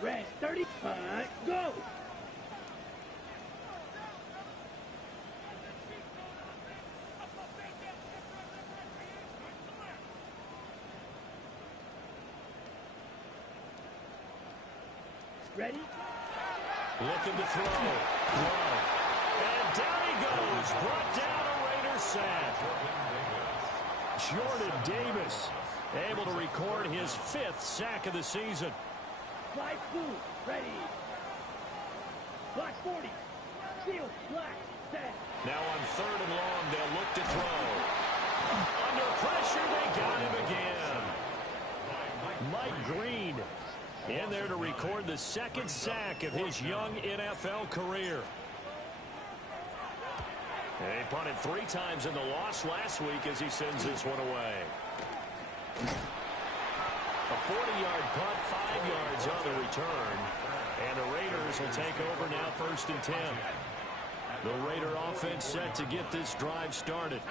Red 35. Go. Ready? Looking to throw. Love. And down he goes. Brought down a Raider sack. Jordan Davis able to record his 5th sack of the season. Fly blue. Ready. Black 40. Shield. Black. Set. Now on 3rd and long, they'll look to throw. Under pressure, they got him again. Mike Green in there to record the 2nd sack of his young NFL career. And he punted 3 times in the loss last week as he sends this one away. A 40-yard punt, 5 yards on the return. And the Raiders will take over now 1st and 10. The Raider offense set to get this drive started.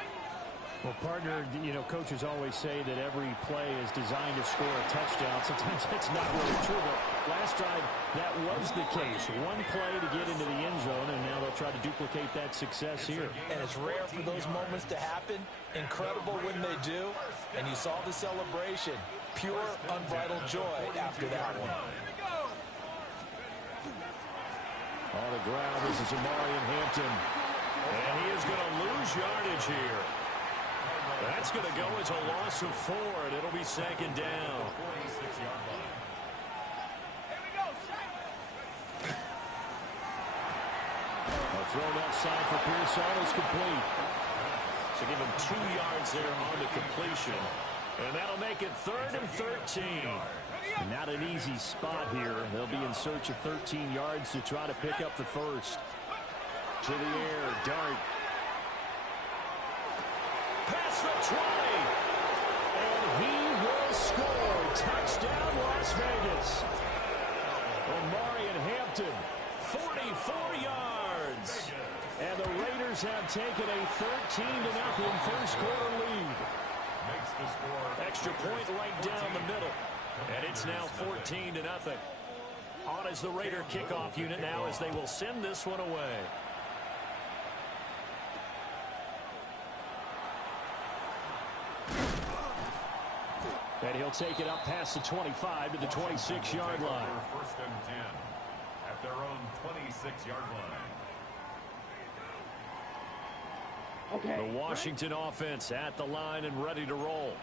Well, partner, coaches always say that every play is designed to score a touchdown. Sometimes that's not really true, but last drive, that was the case. One play to get into the end zone, and now they'll try to duplicate that success here. And it's rare for those moments to happen. Incredible when they do. And you saw the celebration. Pure, unbridled joy after that one. On the ground, this is Amarian Hampton. And he is going to lose yardage here. That's going to go as a loss of 4, and it'll be 2nd down. 46-yard line. A throw outside for Pearsall is complete. So give him 2 yards there on the completion. And that'll make it 3rd and 13. Not an easy spot here. They'll be in search of 13 yards to try to pick up the first. To the air, Dart. Past the 20. And he will score. Touchdown, Las Vegas. Amarian Hampton, 44 yards. And the Raiders have taken a 13-0 first quarter lead. Makes the score. Extra point right down the middle. And it's now 14-0. On as the Raider kickoff unit now as they will send this one away. And he'll take it up past the 25 to the 26-yard line. First and 10 at their own 26-yard line. Okay. The Washington offense at the line and ready to roll.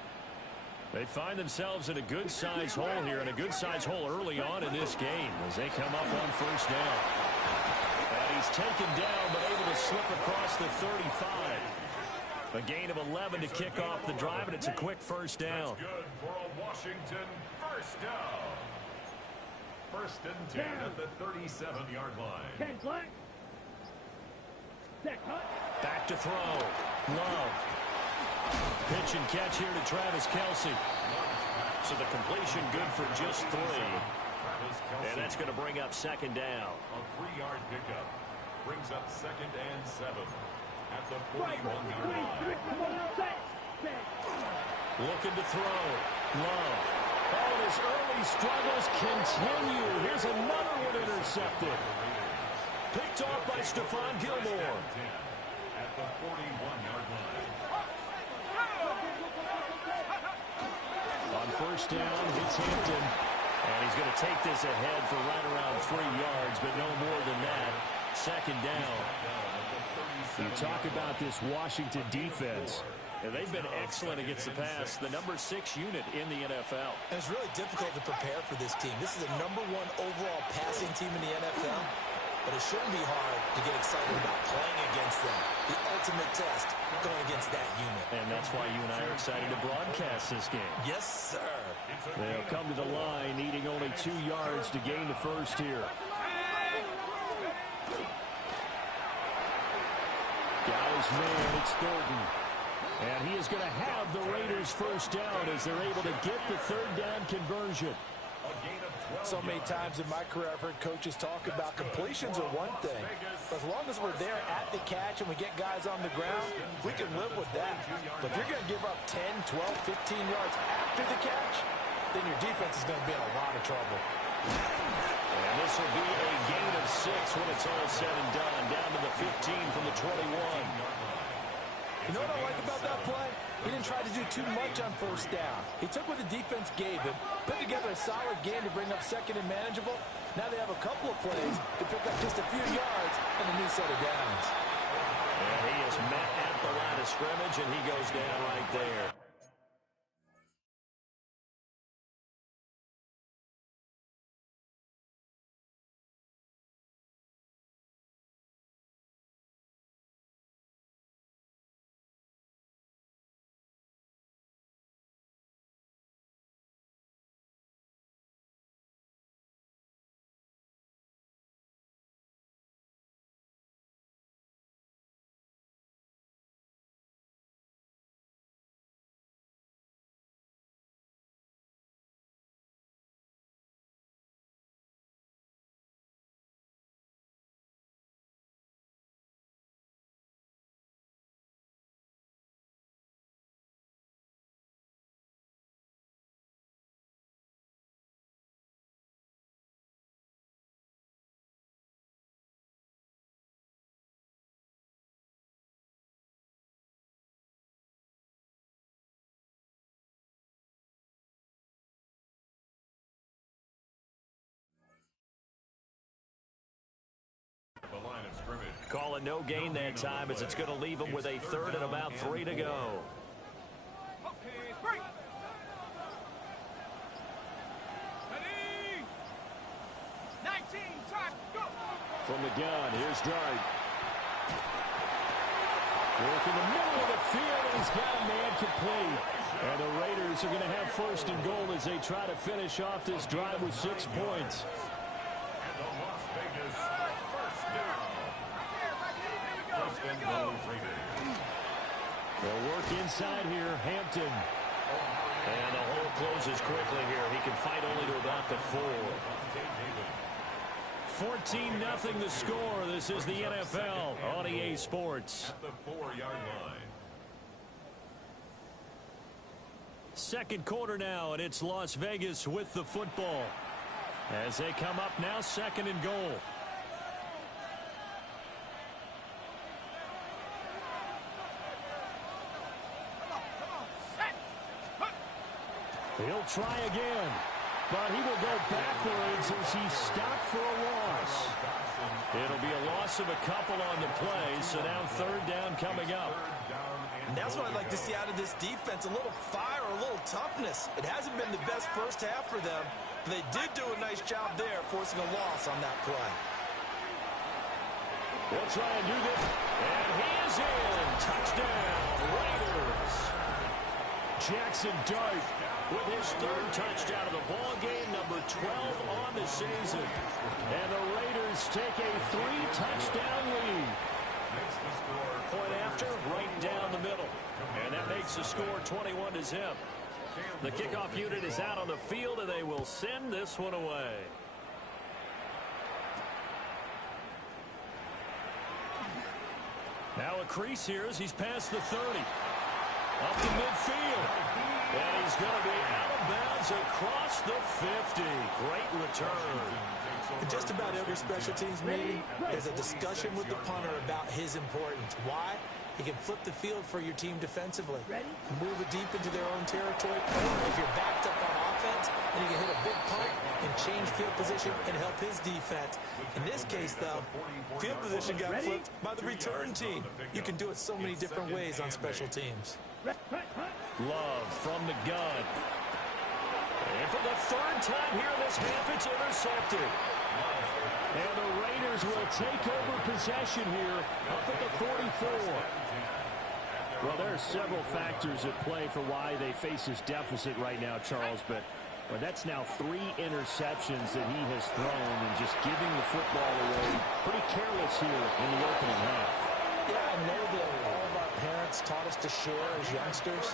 They find themselves in a good-sized hole here, and a good-sized hole early on in this game as they come up on first down. And he's taken down, but able to slip across the 35. A gain of 11 to kick off the drive, and it's a quick first down. That's good for a Washington first down. First and 10 at the 37-yard line. 10 flag. Set cut. Back to throw. Love. Pitch and catch here to Travis Kelce. So the completion good for just 3. And that's going to bring up second down. A 3-yard pickup brings up second and 7 at the 41-yard line. Looking to throw. Love. Oh, and his early struggles continue. Here's another one intercepted. Picked off by Stephon Gilmore. At the 41-yard line. On first down, hits Hampton. And he's going to take this ahead for right around 3 yards, but no more than that. Second down. You talk about this Washington defense. And they've been excellent against the pass, the number 6 unit in the NFL. And it's really difficult to prepare for this team. This is the number 1 overall passing team in the NFL. But it shouldn't be hard to get excited about playing against them. The ultimate test going against that unit. And that's why you and I are excited to broadcast this game. Yes, sir. They'll come to the line, needing only 2 yards to gain the first here. Goes man, it's Thornton. And he is going to have the Raiders first down as they're able to get the third down conversion. So many times in my career, I've heard coaches talk about completions are one thing. But as long as we're there at the catch and we get guys on the ground, we can live with that. But if you're going to give up 10, 12, 15 yards after the catch, then your defense is going to be in a lot of trouble. And this will be a gain of 6 when it's all said and done, down to the 15 from the 21. You know what I like about that play? He didn't try to do too much on first down. He took what the defense gave him, put together a solid game to bring up second and manageable. Now they have a couple of plays to pick up just a few yards and a new set of downs. And he is met at the line of scrimmage, and he goes down right there. The line of scrimmage. Call a no gain that time as it's going to leave them with a third and about 3 to go. Okay, break. Ready. 19, time, go. From the gun, here's Dart. Work in the middle of the field, and he's got a man complete. And the Raiders are going to have first and goal as they try to finish off this drive with 6 points. And the Las Vegas first down. First and goal, Raiders. They'll work inside here, Hampton. And the hole closes quickly here. He can fight only to about the 4. 14-0 the score. This is the NFL on EA Sports. At the 4-yard line. Second quarter now, and it's Las Vegas with the football. As they come up now, second and goal. He'll try again, but he will go backwards as he's stopped for a loss. It'll be a loss of a couple on the play, so now third down coming up. And that's what I'd like to see out of this defense, a little fire, a little toughness. It hasn't been the best first half for them, but they did do a nice job there, forcing a loss on that play. We'll try and do this, and he is in. Touchdown, Raiders. Jackson Dart with his third touchdown of the ball game, number 12 on the season. And the Raiders take a 3-touchdown lead. Point after, right down the middle. And that makes the score 21-0. The kickoff unit is out on the field, and they will send this one away. Now a crease here as he's past the 30. Up to midfield. And he's going to be out of bounds across the 50. Great return. In just about every special teams meeting, there's a discussion with the punter about his importance. Why? He can flip the field for your team defensively, move it deep into their own territory, or if you're backed up on offense, and he can hit a big punt and change field position and help his defense. In this case, though, field position got flipped by the return team. You can do it so many different ways on special teams. Love from the gun. And for the third time here this half, it's intercepted. And the Raiders will take over possession here up at the 44. Well, there are several factors at play for why they face this deficit right now, Charles, but that's now 3 interceptions that he has thrown and just giving the football away. Pretty careless here in the opening half. Yeah, I know that all of our parents taught us to share as youngsters,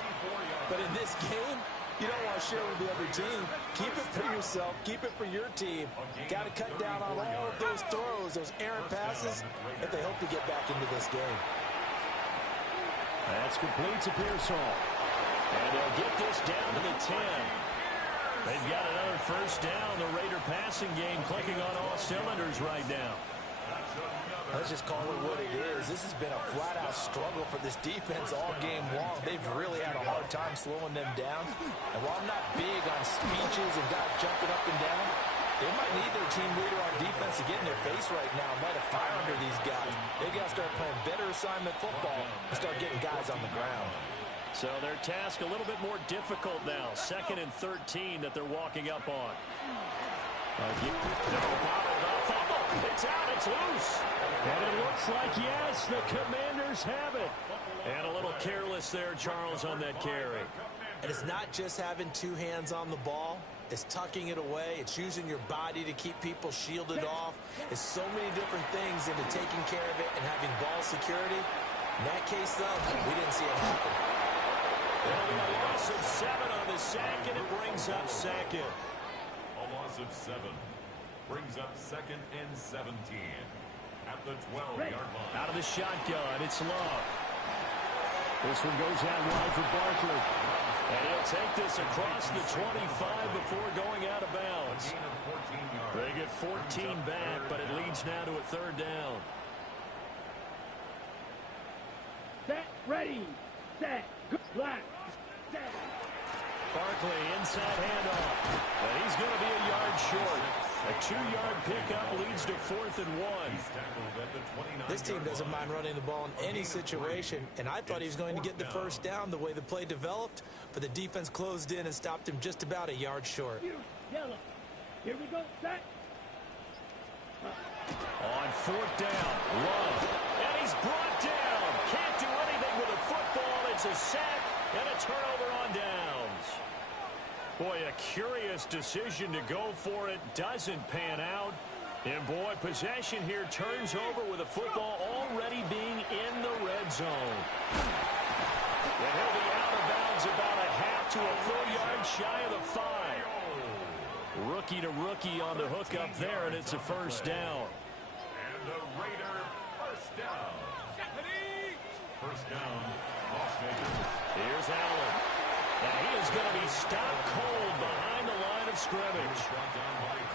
but in this game, you don't want to share with the other team. Keep it for yourself. Keep it for your team. Got to cut down on all of those throws, those errant passes, if they hope to get back into this game. That's complete to Pearsall. And they'll get this down to the 10. They've got another first down. The Raider passing game clicking on all cylinders right now. Let's just call it what it is. This has been a flat-out struggle for this defense all game long. They've really had a hard time slowing them down. And while I'm not big on speeches and guys jumping up and down, they might need their team leader on defense to get in their face right now and light a fire under these guys. They got to start playing better assignment football and start getting guys on the ground. So their task a little bit more difficult now. 2nd and 13 that they're walking up on. It's out, it's loose. And it looks like, yes, the Commanders have it. And a little careless there, Charles, on that carry. And it's not just having 2 hands on the ball. It's tucking it away. It's using your body to keep people shielded off. It's so many different things into taking care of it and having ball security. In that case, though, we didn't see it happen. There'll be a loss of 7 on the sack, and it brings up 2nd. A loss of 7 brings up 2nd and 17 at the 12-yard line. Out of the shotgun, it's Love. This one goes out wide for Barkley. And he'll take this across the 25 before going out of bounds. They get 14 back, but it leads now to a 3rd down. Set, ready, set, good black, set. Barkley inside handoff. And he's going to be a yard short. A 2-yard pickup leads to 4th and 1. This team doesn't mind running the ball in any situation, and I thought he was going to get the first down the way the play developed, but the defense closed in and stopped him just about a yard short. Yellow. Here we go, set. On 4th down, Love. And he's brought down. Can't do anything with a football. It's a sack and a turnover on downs. Boy, a curious decision to go for it. Doesn't pan out. And, boy, possession here turns over with a football already being in the red zone. And he'll be out of bounds about a half to a full yard shy of the 5. Rookie to rookie on the hook up there, and it's a first down. And the Raider first down. First down, Las Vegas. Here's Allen. And he is going to be stopped cold behind the line of scrimmage.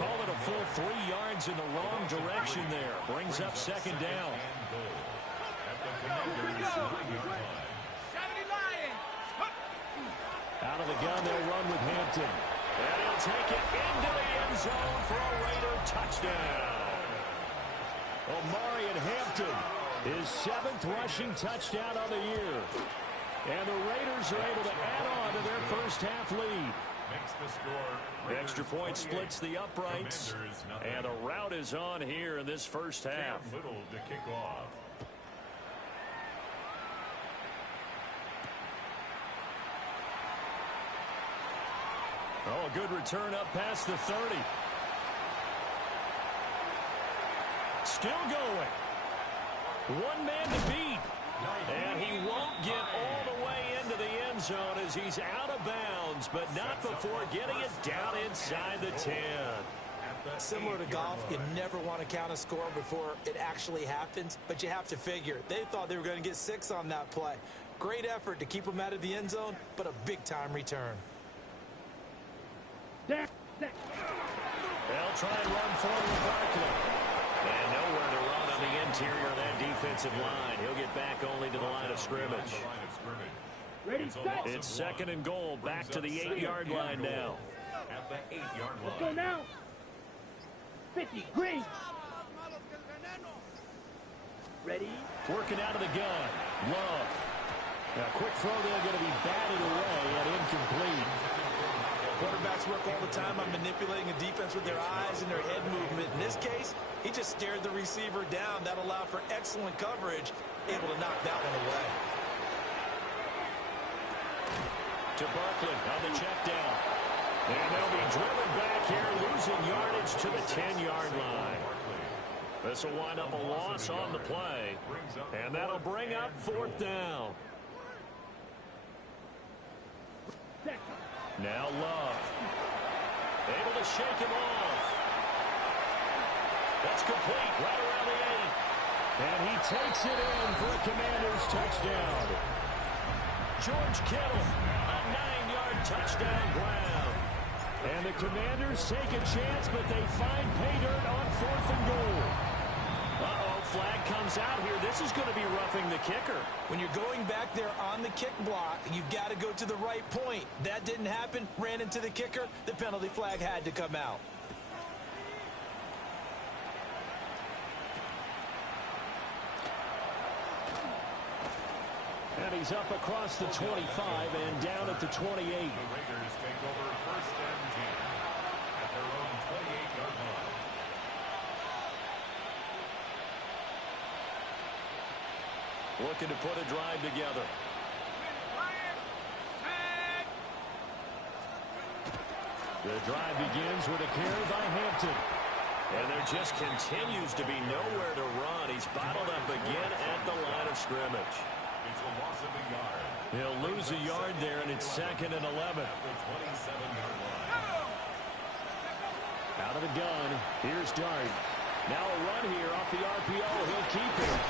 Call it a full 3 yards in the wrong direction there. Brings up 2nd down. Out of the gun, they'll run with Hampton. Hampton. And he'll take it into the end zone for a Raider touchdown. Omarion Hampton, his 7th rushing touchdown of the year. And the Raiders are able to add on to their first half lead. Makes the score. The extra point splits the uprights. And a rout is on here in this first half. Cam Little to kick off. Oh, a good return up past the 30. Still going. One man to beat. And he won't get all the way into the end zone as he's out of bounds, but not before getting it down inside the 10. Similar to golf, you never want to count a score before it actually happens, but you have to figure. They thought they were going to get 6 on that play. Great effort to keep them out of the end zone, but a big-time return. They'll try and run forward with Barkley. And nowhere to run on the interior of that defensive line. He'll get back only to the line of scrimmage. Ready, set. It's 2nd and goal. Back to the 8-yard line now. At the 8-yard line. Let's go now. 50, green. Ready. Working out of the gun. Love. Now, quick throw there going to be batted away and incomplete. Quarterbacks work all the time on manipulating a defense with their eyes and their head movement. In this case, he just stared the receiver down. That allowed for excellent coverage, able to knock that one away. To Barkley on the check down. And they'll be driven back here, losing yardage to the 10-yard line. This will wind up a loss on the play. And that'll bring up 4th down. Now Love. Able to shake him off. That's complete right around the 8. And he takes it in for a Commanders touchdown. George Kittle, a 9-yard touchdown ground. And the Commanders take a chance, but they find pay dirt on 4th and goal. Uh-oh, flag comes out here. This is going to be roughing the kicker. When you're going back there on the kick block, you've got to go to the right point. That didn't happen. Ran into the kicker. The penalty flag had to come out. And he's up across the 25 and down at the 28. The Raiders take over 1st and 10 at their own 28-yard line. Looking to put a drive together. The drive begins with a carry by Hampton. And there just continues to be nowhere to run. He's bottled up again at the line of scrimmage. It's a loss of a yard. He'll lose a yard there, and it's 2nd and 11. At the 27-yard line. Out of the gun. Here's Dart. Now a run here off the RPO. He'll keep it.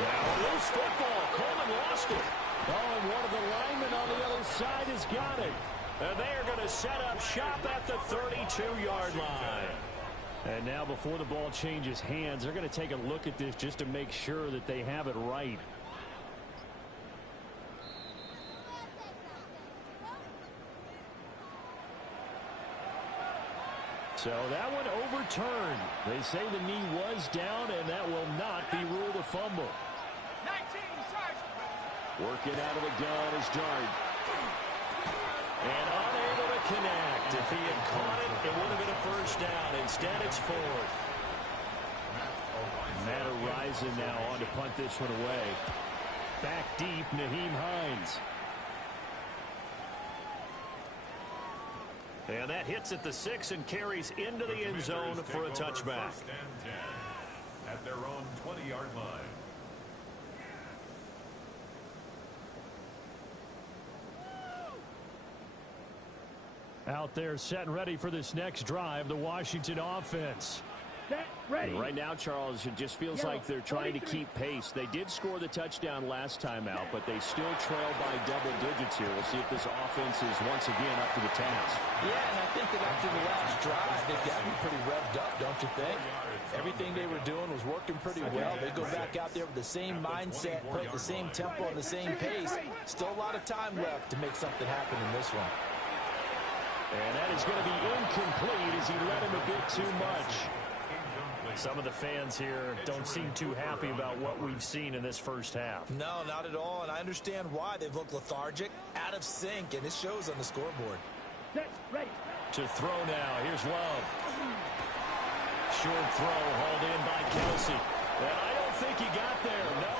Now a loose football. Coleman lost it. Oh, and one of the linemen on the other side has got it. And they are going to set up shop at the 32-yard line. And now before the ball changes hands, they're going to take a look at this just to make sure that they have it right. So that one overturned. They say the knee was down, and that will not be ruled a fumble. 19, charge. Working out of the gun is Dart. And unable to connect. If he had caught it, it would have been a first down. Instead, it's 4th. Matt Araiza now on to punt this one away. Back deep, Nyheim Hines. And that hits at the 6 and carries into the end zone for a touchback. 1st and 10 at their own 20-yard line. Out there set and ready for this next drive, the Washington offense. Set, ready. Right now, Charles, it just feels like they're trying to keep pace. They did score the touchdown last time out, but they still trail by double digits here. We'll see if this offense is once again up to the task. Yeah, and I think that after the last drive, they've got to be pretty revved up, don't you think? Everything they were doing was working pretty well. They go back out there with the same mindset, play at the same tempo and the same pace. Still a lot of time left to make something happen in this one. And that is going to be incomplete as he led him a bit too much. Some of the fans here don't seem too happy about what we've seen in this first half. No, not at all, and I understand why. They've looked lethargic, out of sync, and it shows on the scoreboard. Set, ready. To throw now. Here's Love. Short throw hauled in by Kelsey. And I don't think he got there, no.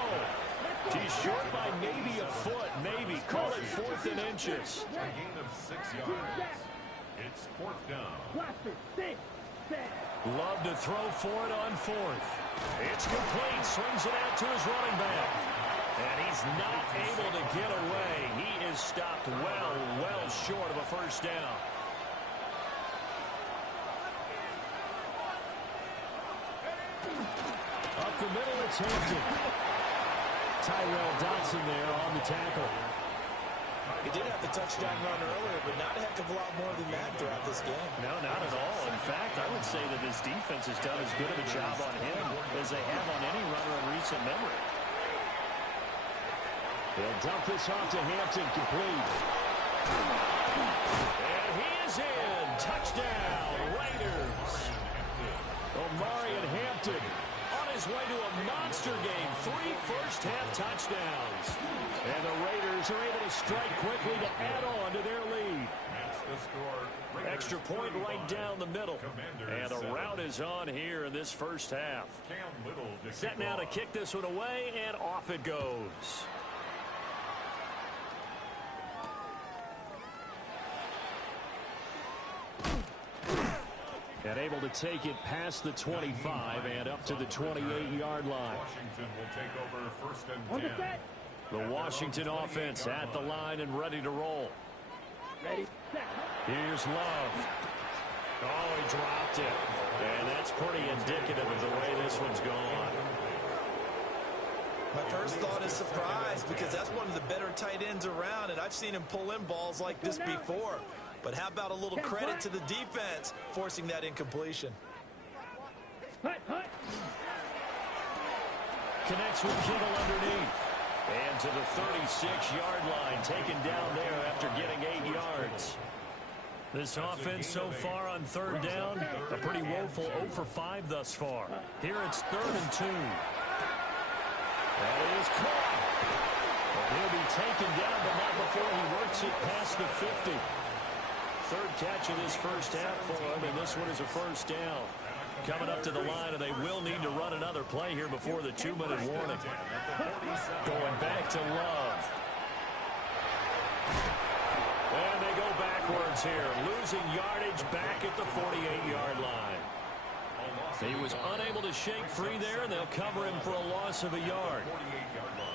He's short by maybe a foot, maybe. Call it 4th and inches. A gain of 6 yards. It's 4th down. Cluster, 6, 7. Love to throw for it on 4th. It's complete. Swings it out to his running back. And he's not able to get away. He is stopped well short of a first down. Up the middle, it's Hampton. Tyrell Dodson there on the tackle. He did have the touchdown run earlier, but not a heck of a lot more than that throughout this game. No, not at all. In fact, I would say that this defense has done as good of a job on him as they have on any runner in recent memory. They'll dump this off to Hampton, complete. And he is in. Touchdown, Raiders. Omarion Hampton on his way to a monster game. 3 first-half touchdowns. And the Raiders are able to strike quickly to add on to their lead. That's the score. Extra point right down the middle. And the route is on here in this first half. Cam Little Set now to kick this one away, and off it goes. And able to take it past the 25 and up to the 28-yard line. Washington will take over 1st and 10. On the set. The Washington offense at the line and ready to roll. Ready, set. Here's Love. Oh, he dropped it. And that's pretty indicative of the way this one's gone. My first thought is surprise, because that's one of the better tight ends around, and I've seen him pull in balls like this before. But how about a little credit to the defense forcing that incompletion? Hut, hut. Connects with Kittle underneath. And to the 36-yard line, taken down there after getting 8 yards. This offense so far on 3rd down, a pretty woeful 0 for 5 thus far. Here it's 3rd and 2. That is caught. And he'll be taken down, but not before he works it past the 50. 3rd catch of this first half for him, and this one is a first down. Coming up to the line, and they will need to run another play here before the 2-minute warning. Going back to Love. And they go backwards here, losing yardage back at the 48-yard line. He was unable to shake free there, and they'll cover him for a loss of a yard.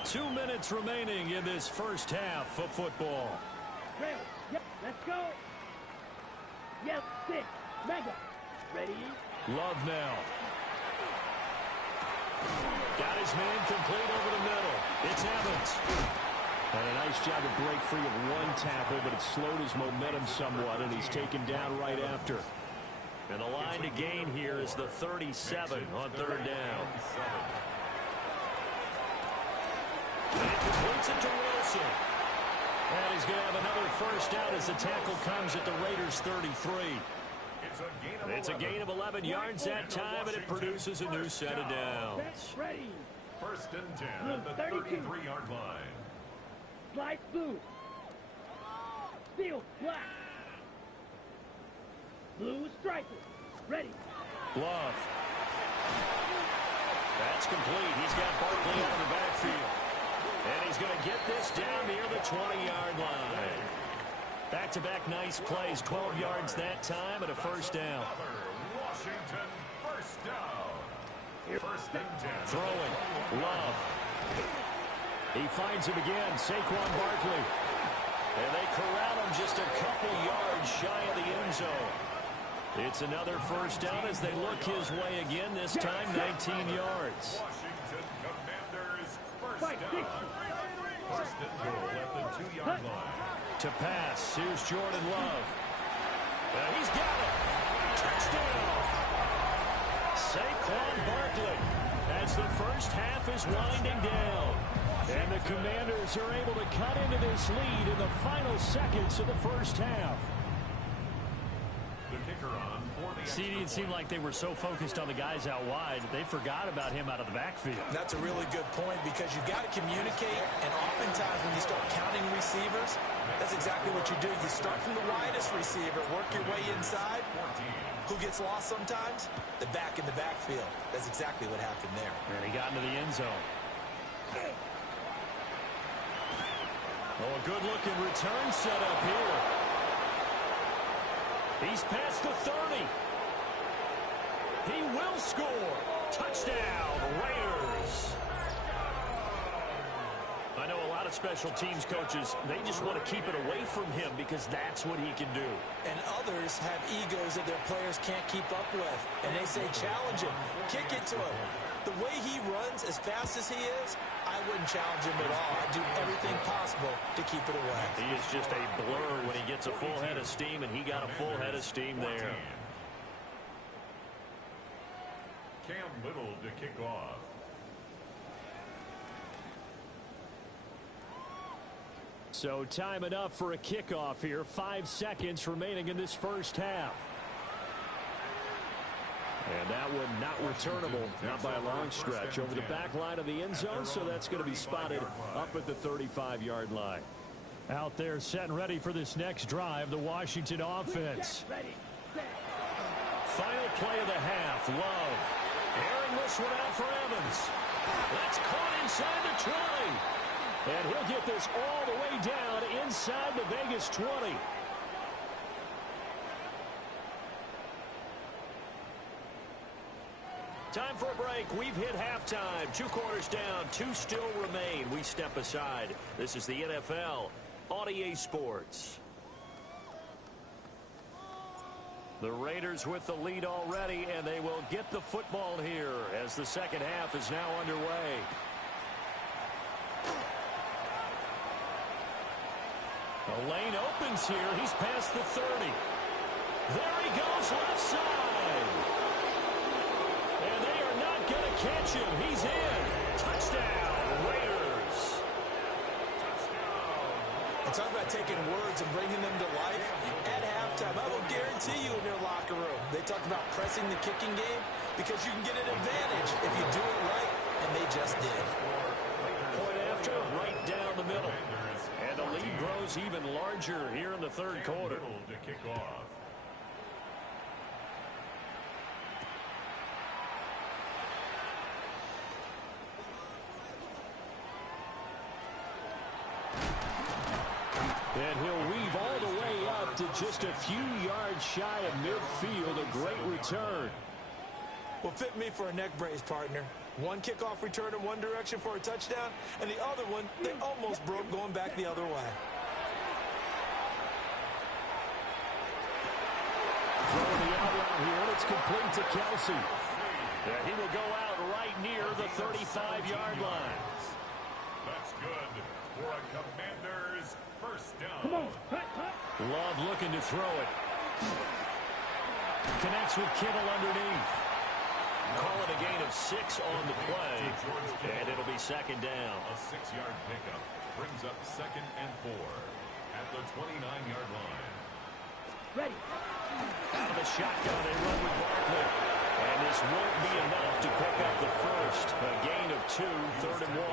2 minutes remaining in this first half of football. Ready, yep, let's go. Yep, 6, mega. Ready. Love now. Got his man complete over the middle. It's Evans. And a nice job to break free of one tackle, but it slowed his momentum somewhat, and he's taken down right after. And the line to gain here is the 37 on 3rd down. And he completes it to Wilson. And he's going to have another first down as the tackle comes at the Raiders' 33. It's a gain of 11 yards that time, and it produces a new set of downs. Ready. 1st and 10 at the 33-yard line. Slide blue. Field black. Blue striker. Ready. Love. That's complete. He's got Barkley out of the backfield. And he's going to get this down near the 20-yard line. Back-to-back nice plays, 12 yards that time, and a first down. Washington, first down. 1st and 10. Throwing. Love. He finds him again, Saquon Barkley. And they corral him just a couple yards shy of the end zone. It's another first down as they look his way again, this time 19 yards. Washington Commanders, first down. 1st and goal at the 2-yard line. To pass, here's Jordan Love. He's got it. Touchdown. Saquon Barkley as the first half is winding down. And the Commanders are able to cut into this lead in the final seconds of the first half. CD, it seemed like they were so focused on the guys out wide, they forgot about him out of the backfield. That's a really good point because you've got to communicate, and oftentimes when you start counting receivers, that's exactly what you do. You start from the widest receiver, work your way inside. Who gets lost sometimes? The back in the backfield. That's exactly what happened there. And he got into the end zone. Oh, a good-looking return set up here. He's past the 30. He will score. Touchdown, Raiders. I know a lot of special teams coaches, they just want to keep it away from him because that's what he can do. And others have egos that their players can't keep up with. And they say, challenge him, kick it to him. The way he runs as fast as he is, I wouldn't challenge him at all. I'd do everything possible to keep it away. He is just a blur when he gets a full head of steam, and he got a full head of steam there. Cam Little to kick off. So time enough for a kickoff here. 5 seconds remaining in this first half. And that one not returnable, not by a long stretch, over the back line of the end zone, so that's going to be spotted up at the 35-yard line. Out there set and ready for this next drive, the Washington offense. Final play of the half, Love. Airing this one out for Evans. That's caught inside the 20. And he'll get this all the way down inside the Vegas 20. Time for a break. We've hit halftime. 2 quarters down. 2 still remain. We step aside. This is the NFL on EA Sports. The Raiders with the lead already, and they will get the football here as the second half is now underway. The lane opens here. He's past the 30. There he goes, left side. And they are not going to catch him. He's in. Touchdown, Raiders. And talk about taking words and bringing them to life. At halftime, I will guarantee you in their locker room, they talked about pressing the kicking game because you can get an advantage if you do it right, and they just did. Point after, right down the middle. And the lead grows even larger here in the third quarter. To kick off. And he'll weave all the way up to just a few yards shy of midfield. A great return. Well, fit me for a neck brace, partner. One kickoff return in one direction for a touchdown, and the other one, they almost broke going back the other way. Throwing the out route here, and it's complete to Kelsey. And he will go out right near the 35-yard line. That's good for a Commander's first down. Come on, cut. Love looking to throw it. Connects with Kittle underneath. Call it a gain of 6 on the play, and it'll be second down. A 6-yard pickup brings up 2nd and 4 at the 29-yard line. Ready. Out of the shotgun, they run with Barkley. And this won't be enough to pick up the first. A gain of 2, 3rd and 1.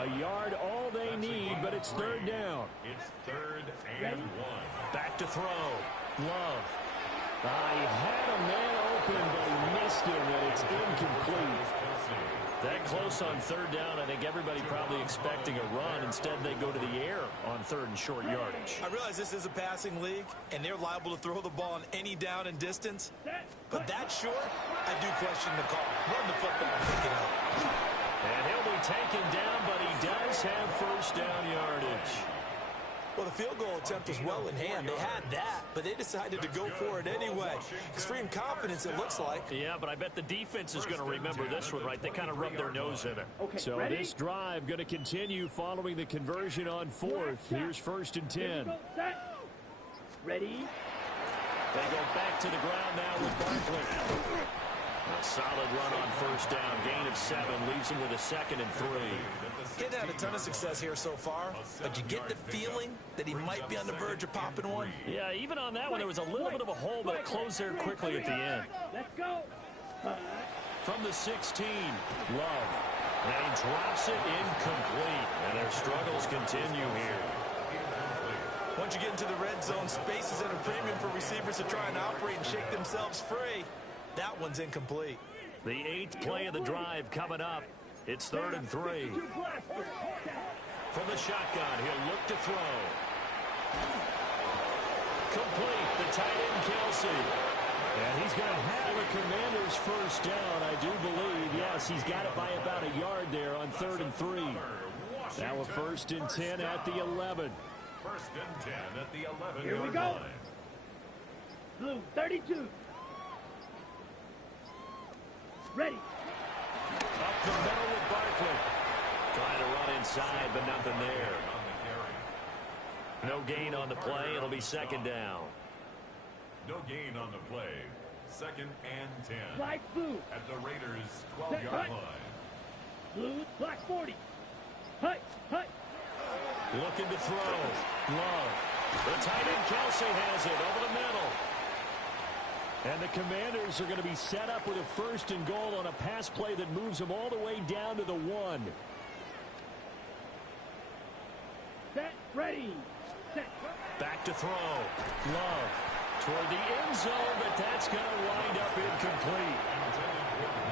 A yard all they need, but it's third down. It's 3rd and 1. Back to throw. Love. He had a man open, but he missed him, and it's incomplete. That close on third down, I think everybody probably expecting a run. Instead, they go to the air on 3rd and short yardage. I realize this is a passing league, and they're liable to throw the ball on any down and distance. But that short, I do question the call. Run the football and pick it up. And he'll be taken down, but he does have first down yardage. Well, the field goal attempt was well in hand. They had that, but they decided to go for it anyway. Extreme confidence, it looks like. Yeah, but I bet the defense is going to remember this one, right? They kind of rubbed their nose in it. So this drive going to continue following the conversion on 4th. Here's 1st and 10. Ready. They go back to the ground now with Barkley. A solid run on first down. Gain of 7 leaves him with a 2nd and 3. He's had a ton of success here so far, but you get the feeling that he might be on the verge of popping one. Yeah, even on that one, there was a little bit of a hole, but it closed there quickly at the end. Let's go. From the 16, Love. And he drops it incomplete. And their struggles continue here. Once you get into the red zone, space is at a premium for receivers to try and operate and shake themselves free. That one's incomplete. The 8th play of the drive coming up. It's 3rd and 3. From the shotgun, he'll look to throw. Complete. The tight end, Kelsey. And he's going to have a Commanders first down, I do believe. Yes, he's got it by about a yard there on 3rd and 3. Now a 1st and 10 at the 11. 1st and 10 at the 11-yard Here we go. line. Blue 32. Ready. Up the middle with Barkley. Trying to run inside, but nothing there. No gain on the play. It'll be 2nd down. No gain on the play. 2nd and 10. Flag blue. At the Raiders' 12-yard line. Blue, black 40. Hut, hut. Looking to throw. Love. The tight end, Kelsey, has it over the middle. And the Commanders are going to be set up with a 1st and goal on a pass play that moves them all the way down to the 1. Set, ready. Set. Back to throw. Love. Toward the end zone, but that's going to wind up incomplete.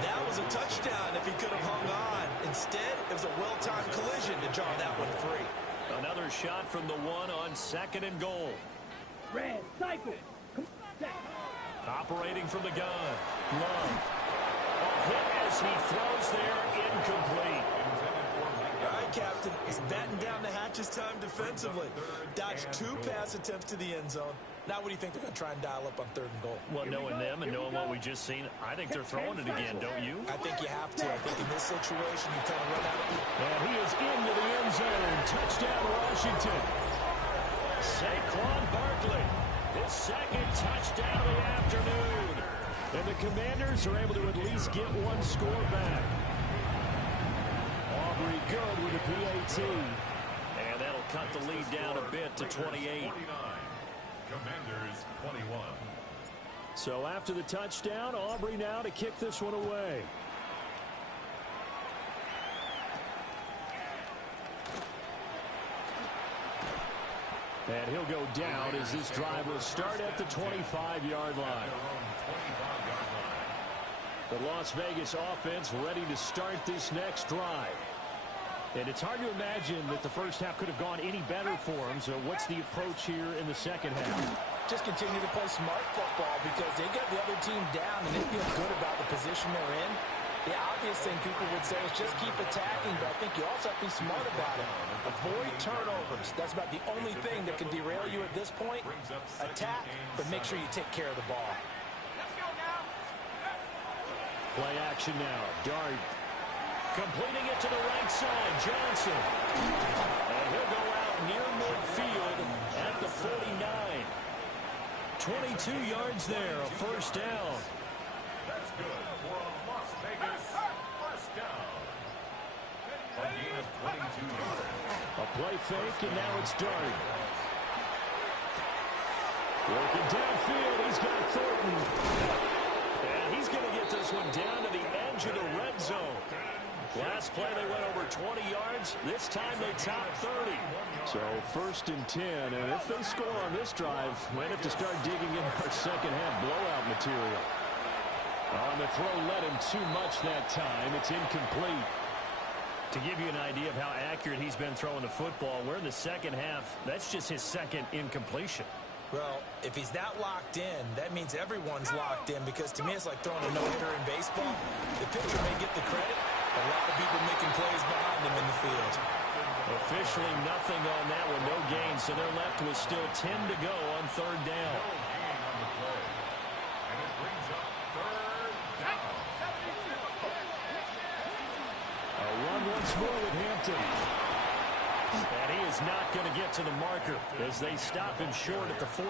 That was a touchdown if he could have hung on. Instead, it was a well-timed collision to draw that one free. Another shot from the 1 on 2nd and goal. Red, cycle. Set. Operating from the gun. Love. A hit as he throws there, incomplete. All right, Captain. He's batten down the hatches time defensively. Dodged 2 pass attempts to the end zone. Now what do you think they're going to try and dial up on 3rd and goal? Well, knowing them and knowing what we just seen, I think they're throwing it again, don't you? I think you have to. I think in this situation, you kind of run out of... And he is into the end zone. Touchdown, Washington. Saquon Barkley, his 2nd touchdown of the afternoon. And the Commanders are able to at least get 1 score back. Aubrey good with a PAT. And that'll cut the lead down a bit to 28. Commanders 21. So after the touchdown, Aubrey now to kick this one away. And he'll go down as this drive will start at the 25-yard line. The Las Vegas offense ready to start this next drive. And it's hard to imagine that the first half could have gone any better for them. So what's the approach here in the second half? Just continue to play smart football because they get the other team down and they feel good about the position they're in. The obvious thing people would say is just keep attacking, but I think you also have to be smart about it. Avoid turnovers. That's about the only thing that can derail you at this point. Attack, but make sure you take care of the ball. Play action now. Dart. Completing it to the right side, Johnson. And he'll go out near midfield at the 49. 22 yards there, a 1st down. That's good for a Las Vegas 1st down. A gain of 22 yards. A play fake, and now it's Dart. Working downfield, he's got Thornton. And he's going to get this one down to the edge of the red zone. Last play, they went over 20 yards. This time, they top 30. So, 1st and 10. And if they score on this drive, might have to start digging in our second half blowout material. On the throw, led him too much that time. It's incomplete. To give you an idea of how accurate he's been throwing the football, we're in the second half. That's just his 2nd incompletion. Well, if he's that locked in, that means everyone's locked in because to me it's like throwing a no-hitter in baseball. The pitcher may get the credit. A lot of people making plays behind him in the field. Officially nothing on that one, no gain, so they're left with still 10 to go on 3rd down. No gain on the play. And it brings up 3rd down. A run once more with Hampton. And he is not going to get to the marker as they stop him short at the 4.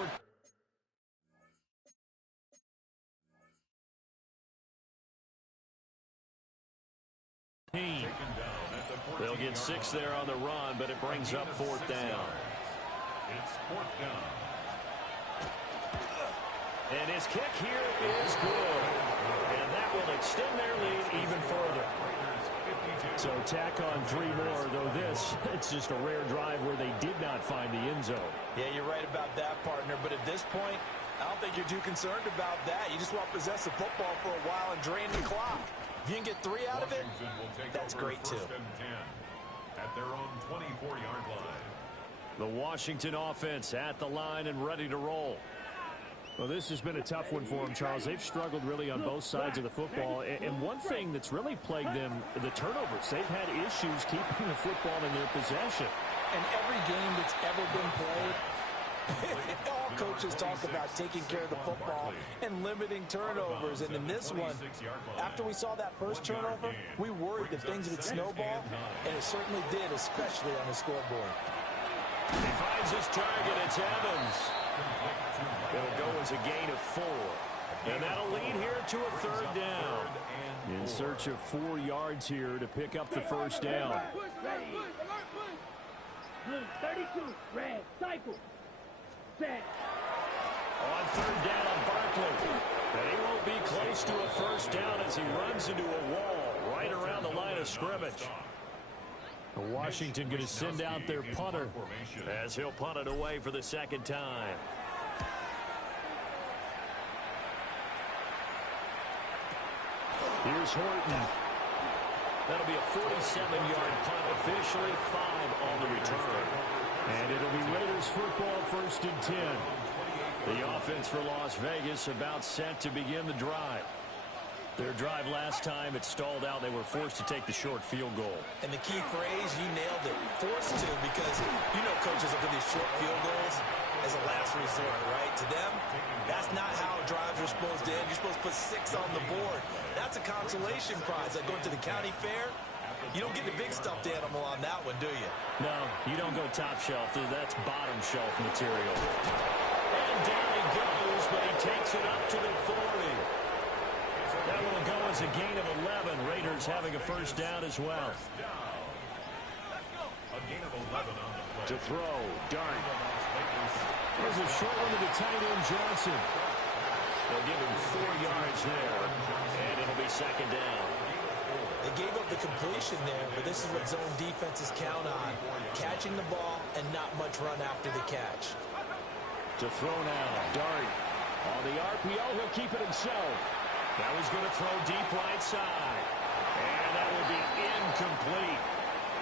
They'll get 6 there on the run, but it brings up 4th down. It's 4th down. And his kick here is good. And that will extend their lead even further. So tack on 3 more, though this, it's just a rare drive where they did not find the end zone. Yeah, you're right about that, partner. But at this point, I don't think you're too concerned about that. You just want to possess the football for a while and drain the clock. If you can get 3 out of it, that's great, too. At their own 24-yard line. The Washington offense at the line and ready to roll. Well, this has been a tough one for them, Charles. They've struggled really on both sides of the football. And one thing that's really plagued them, the turnovers. They've had issues keeping the football in their possession. And every game that's ever been played, all coaches talk about taking care of the football and limiting turnovers. And in this one, after we saw that first turnover, we worried that things would snowball, and it certainly did, especially on the scoreboard. He finds his target. It's Evans. It'll go as a gain of 4. And that'll lead here to a 3rd down. In search of 4 yards here to pick up the first down. Ready. 32. Red. Cycle. Set. On 3rd down, Barkley. And he won't be close to a first down as he runs into a wall right around the line of scrimmage. Washington going to send out their punter as he'll punt it away for the 2nd time. Here's Horton. That'll be a 47-yard punt, officially 5 on the return. And it'll be Raiders football, 1st and 10. The offense for Las Vegas about set to begin the drive. Their drive last time, it stalled out. They were forced to take the short field goal. And the key phrase, you nailed it, forced to, because you know coaches look at these short field goals as a last resort, right? To them, that's not how drives are supposed to end. You're supposed to put 6 on the board. That's a consolation prize. Like going to the county fair, you don't get the big stuffed animal on that one, do you? No, you don't go top shelf. That's bottom shelf material. And down he goes, but he takes it up to the 40. That will go as a gain of 11. Raiders having a first down as well. A gain of 11 on the play. To throw, Dart. There's a short one to the tight end, Johnson. They'll give him 4 yards there, and it'll be 2nd down. They gave up the completion there, but this is what zone defenses count on. Catching the ball and not much run after the catch. To throw now, Dart. On the RPO, he'll keep it himself. That was going to throw deep right side. And that will be incomplete.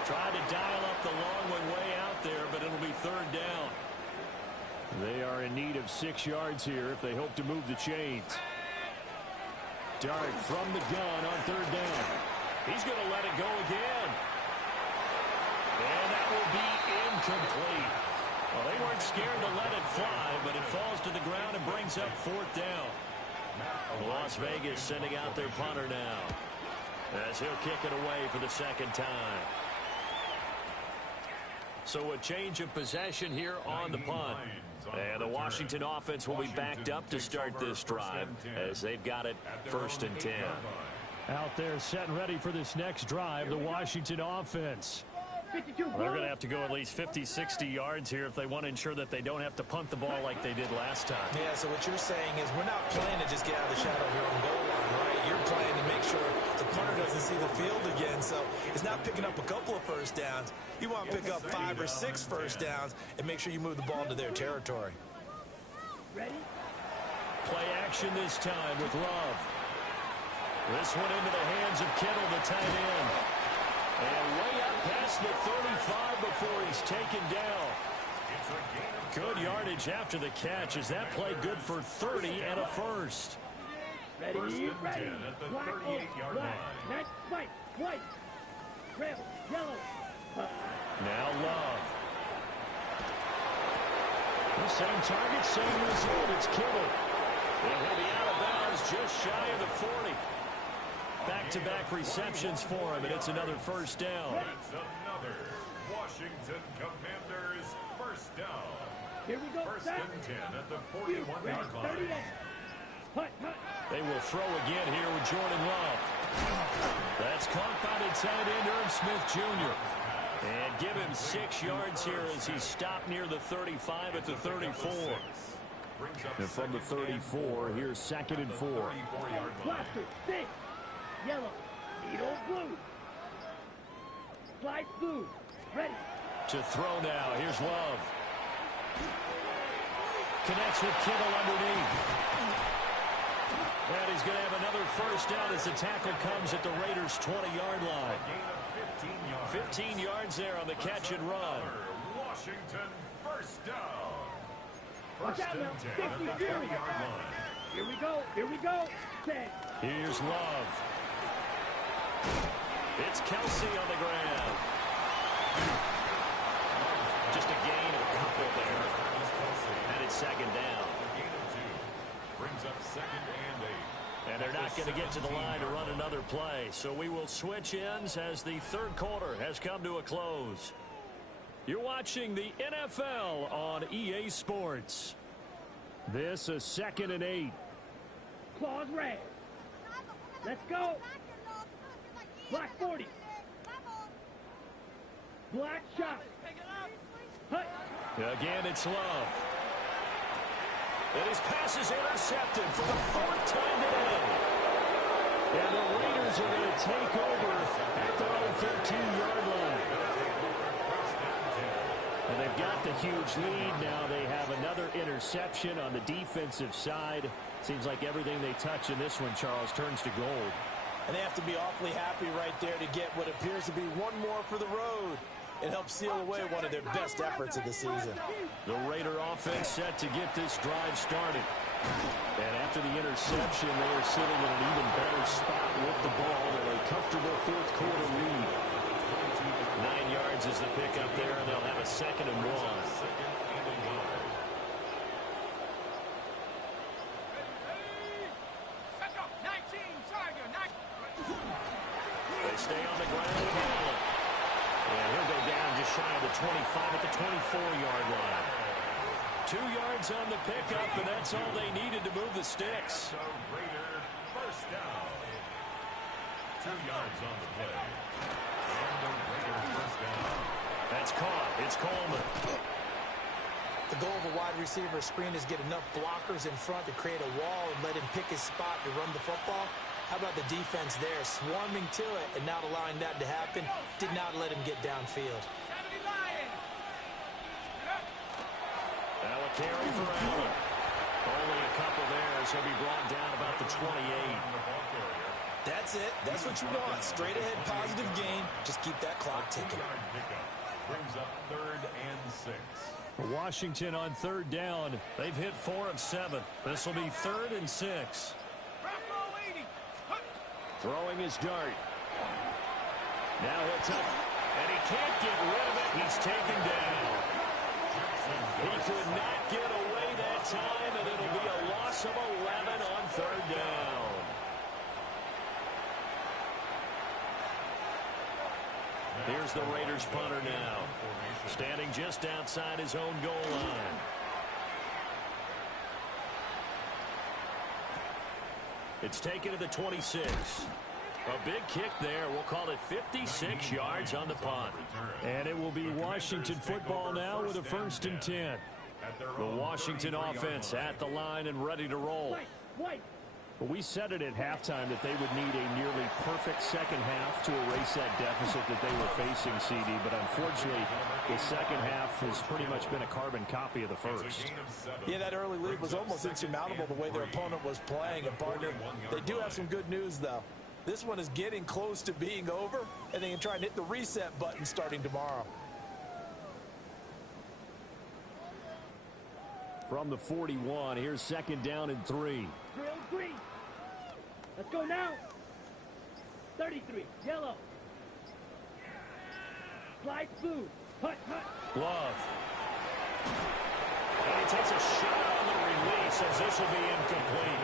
Tried to dial up the long one way out there, but it'll be 3rd down. They are in need of 6 yards here if they hope to move the chains. Dart from the gun on 3rd down. He's going to let it go again. And that will be incomplete. Well, they weren't scared to let it fly, but it falls to the ground and brings up 4th down. Las Vegas sending out their punter now as he'll kick it away for the 2nd time. So a change of possession here on the punt. And the Washington offense will be backed up to start this drive as they've got it 1st and 10. Out there set and ready for this next drive, the Washington offense. They're going to have to go at least 50, 60 yards here if they want to ensure that they don't have to punt the ball like they did last time. Yeah, so what you're saying is we're not playing to just get out of the shadow of your own goal line, right? You're playing to make sure the punter doesn't see the field again. So it's not picking up a couple of first downs. You want to pick up 5 or 6 first downs and make sure you move the ball into their territory. Ready? Play action this time with Love. This one into the hands of Kittle, the tight end. And way up past the 35 before he's taken down. Good yardage after the catch. Is that play good for 30 and a first? Ready? 1st and Ready. 10 at the Black, 38-yard black, line. next, white, red, yellow. Now Love. The same target, same result. It's Kittle. And he'll be out of bounds just shy of the 40. Back-to-back receptions for him, and it's another first down. It's another Washington Commanders first down. Here we go. 1st and 10 at the 41-yard line. Hut. They will throw again here with Jordan Love. That's caught by the tight end, Irv Smith Jr. And give him 6 yards here as he's stopped near the 35 at the 34. And from the 34, here's 2nd and 4. Blaster, 6. Yellow. Needle blue. Slide blue. Ready. To throw now. Here's Love. Connects with Kittle underneath. And he's going to have another first down as the tackle comes at the Raiders' 20-yard line. 15 yards there on the catch and run. Washington, first down. Watch out now. 50, here we go. Here we go. 10. Here's Love. It's Kelsey on the ground. Just a gain of a couple there. And it's 2nd down. Brings up 2nd and 8. And they're not going to get to the line to run another play. So we will switch ends as the 3rd quarter has come to a close. You're watching the NFL on EA Sports. This is 2nd and 8. Claws red. Let's go. Black 40. Black shot. Hut. Again, it's Love. And his pass is intercepted for the 4th time today. And the Raiders are going to take over at their own 13-yard line. And they've got the huge lead. Now they have another interception on the defensive side. Seems like everything they touch in this one, Charles, turns to gold. And they have to be awfully happy right there to get what appears to be one more for the road. It helps seal away one of their best efforts of the season. The Raider offense set to get this drive started. And after the interception, they are sitting in an even better spot with the ball with a comfortable 4th quarter lead. 9 yards is the pickup there, and they'll have a 2nd and 1. They stay on the ground with Allen. And he'll go down just shy of the 25 at the 24-yard line. 2 yards on the pickup, and that's all they needed to move the sticks. So Raider, first down. 2 yards on the play. And the Raider first down. That's caught. It's Coleman. The goal of a wide receiver screen is get enough blockers in front to create a wall and let him pick his spot to run the football. How about the defense there, swarming to it and not allowing that to happen? Did not let him get downfield. Now a carry for Allen. Only a couple there, so he'll be brought down about the 28. That's it. That's what you want. Straight ahead, positive gain. Just keep that clock ticking. Brings up 3rd and 6. Washington on 3rd down. They've hit 4 of 7. This will be 3rd and 6. Throwing his dart. Now he'll take, and he can't get rid of it. He's taken down. He could not get away that time, and it'll be a loss of 11 on 3rd down. Here's the Raiders punter now, standing just outside his own goal line. It's taken to the 26. A big kick there. We'll call it 56 yards on the punt. And it will be Washington football now with a 1st and 10. The Washington offense at the line and ready to roll. But we said it at halftime that they would need a nearly perfect second half to erase that deficit that they were facing, CD. But unfortunately, the second half has pretty much been a carbon copy of the first. Yeah, that early lead was almost insurmountable the way their opponent was playing. And, partner, they do have some good news, though. This one is getting close to being over, and they can try and hit the reset button starting tomorrow. From the 41, here's 2nd down and 3. Drill green. Let's go now. 33. Yellow. Slide blue. Hut, hut. Love. And he takes a shot on the release as this will be incomplete.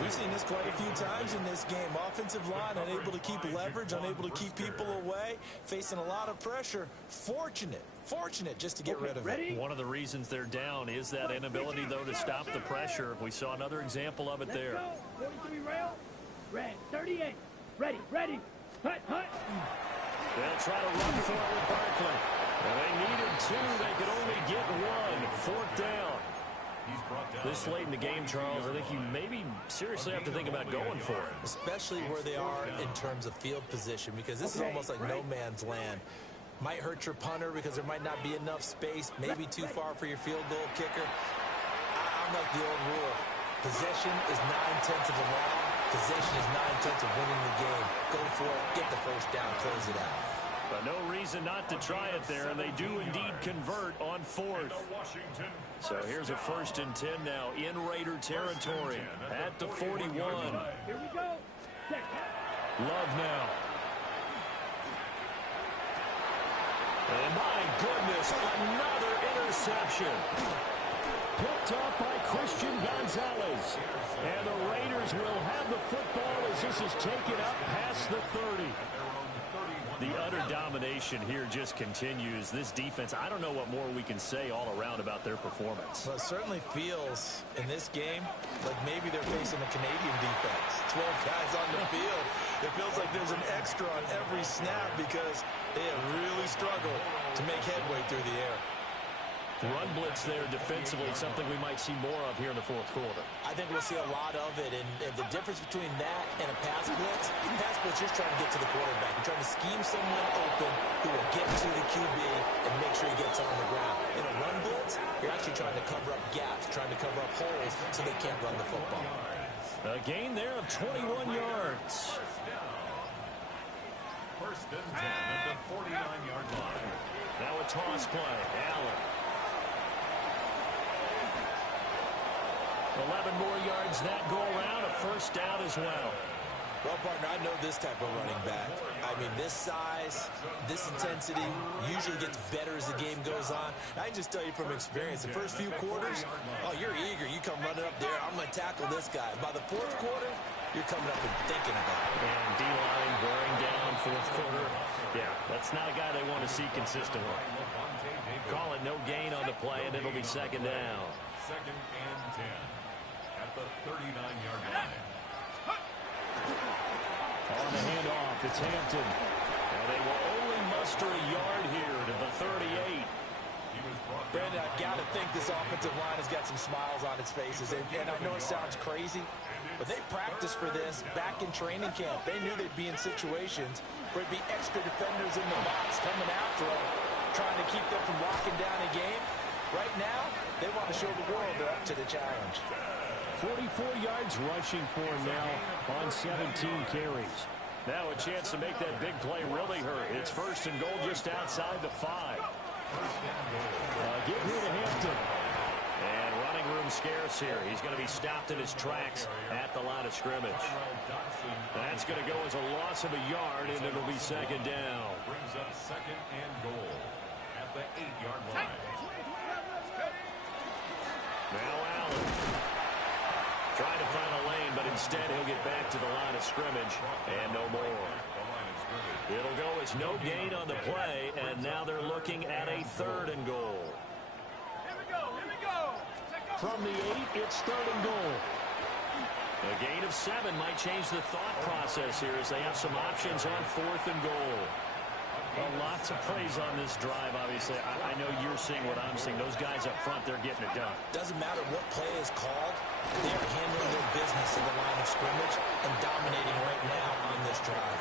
We've seen this quite a few times in this game. Offensive line unable to keep leverage, unable to keep people away, facing a lot of pressure. Fortunate just to get rid of it. One of the reasons they're down is that inability, though, to stop the pressure. We saw another example of it there. Let's go. 43 rail. Red. 38. Ready, ready. Hut, hut. They'll try to run for it with Barkley. Well, they needed two. They could only get one. Fourth down. This late in the game, Charles, I think you maybe seriously have to think about going for it. Especially where they are in terms of field position, because this is almost like no man's land. Might hurt your punter because there might not be enough space, maybe too far for your field goal kicker. I'm like the old rule. Possession is 9/10 of a round. Possession is 9/10 of winning the game. Go for it, get the first down, close it out. But no reason not to try it there, and they do indeed convert on fourth. So here's a 1st and 10 now in Raider territory at the 41. Here we go. Love now. And my goodness, another interception. Picked off by Christian Gonzalez. And the Raiders will have the football as this is taken up past the 30. The utter domination here just continues. This defense, I don't know what more we can say all around about their performance. Well, it certainly feels in this game like maybe they're facing a Canadian defense. 12 guys on the field. It feels like there's an extra on every snap because they have really struggled to make headway through the air. Run blitz there defensively, something we might see more of here in the fourth quarter. I think we'll see a lot of it, and the difference between that and a pass blitz, you're trying to get to the quarterback. You're trying to scheme someone open who will get to the QB and make sure he gets on the ground. In a run blitz, you're actually trying to cover up gaps, trying to cover up holes so they can't run the football. A gain there of 21 yards. First and 10 at the 49-yard line. Now a toss play. Allen. 11 more yards that go around, a first down as well. Well, partner, I know this type of running back. I mean, this size, this intensity usually gets better as the game goes on. I can just tell you from experience, the first few quarters, oh, you're eager. You come running up there, I'm going to tackle this guy. By the fourth quarter, you're coming up and thinking about it. And D-line wearing down fourth quarter. Yeah, that's not a guy they want to see consistently. Call it no gain on the play, and it'll be second down. Second and 10 at the 39-yard line. On the handoff, it's Hampton. And they will only muster a yard here to the 38. Brandon, I've got to think this offensive line has got some smiles on its faces. And I know it sounds crazy, but they practiced for this back in training camp. They knew they'd be in situations where there'd be extra defenders in the box coming after them, trying to keep them from locking down a game. Right now, they want to show the world they're up to the challenge. 44 yards rushing for him now on 17 carries. Now a chance to make that big play really hurt. It's first and goal just outside the 5. Give here to Hampton. And running room scarce here. He's going to be stopped in his tracks at the line of scrimmage. That's going to go as a loss of a yard, and it'll be second down. Brings up second and goal at the 8-yard line. Now Allen. Trying to find a lane, but instead he'll get back to the line of scrimmage, and no more. It'll go as no gain on the play, and now they're looking at a third and goal. Here we go, here we go. From the 8, it's third and goal. A gain of 7 might change the thought process here as they have some options on fourth and goal. Lots of praise on this drive, obviously. I know you're seeing what I'm seeing. Those guys up front, they're getting it done. Doesn't matter what play is called. They're handling their business in the line of scrimmage and dominating right now on this drive.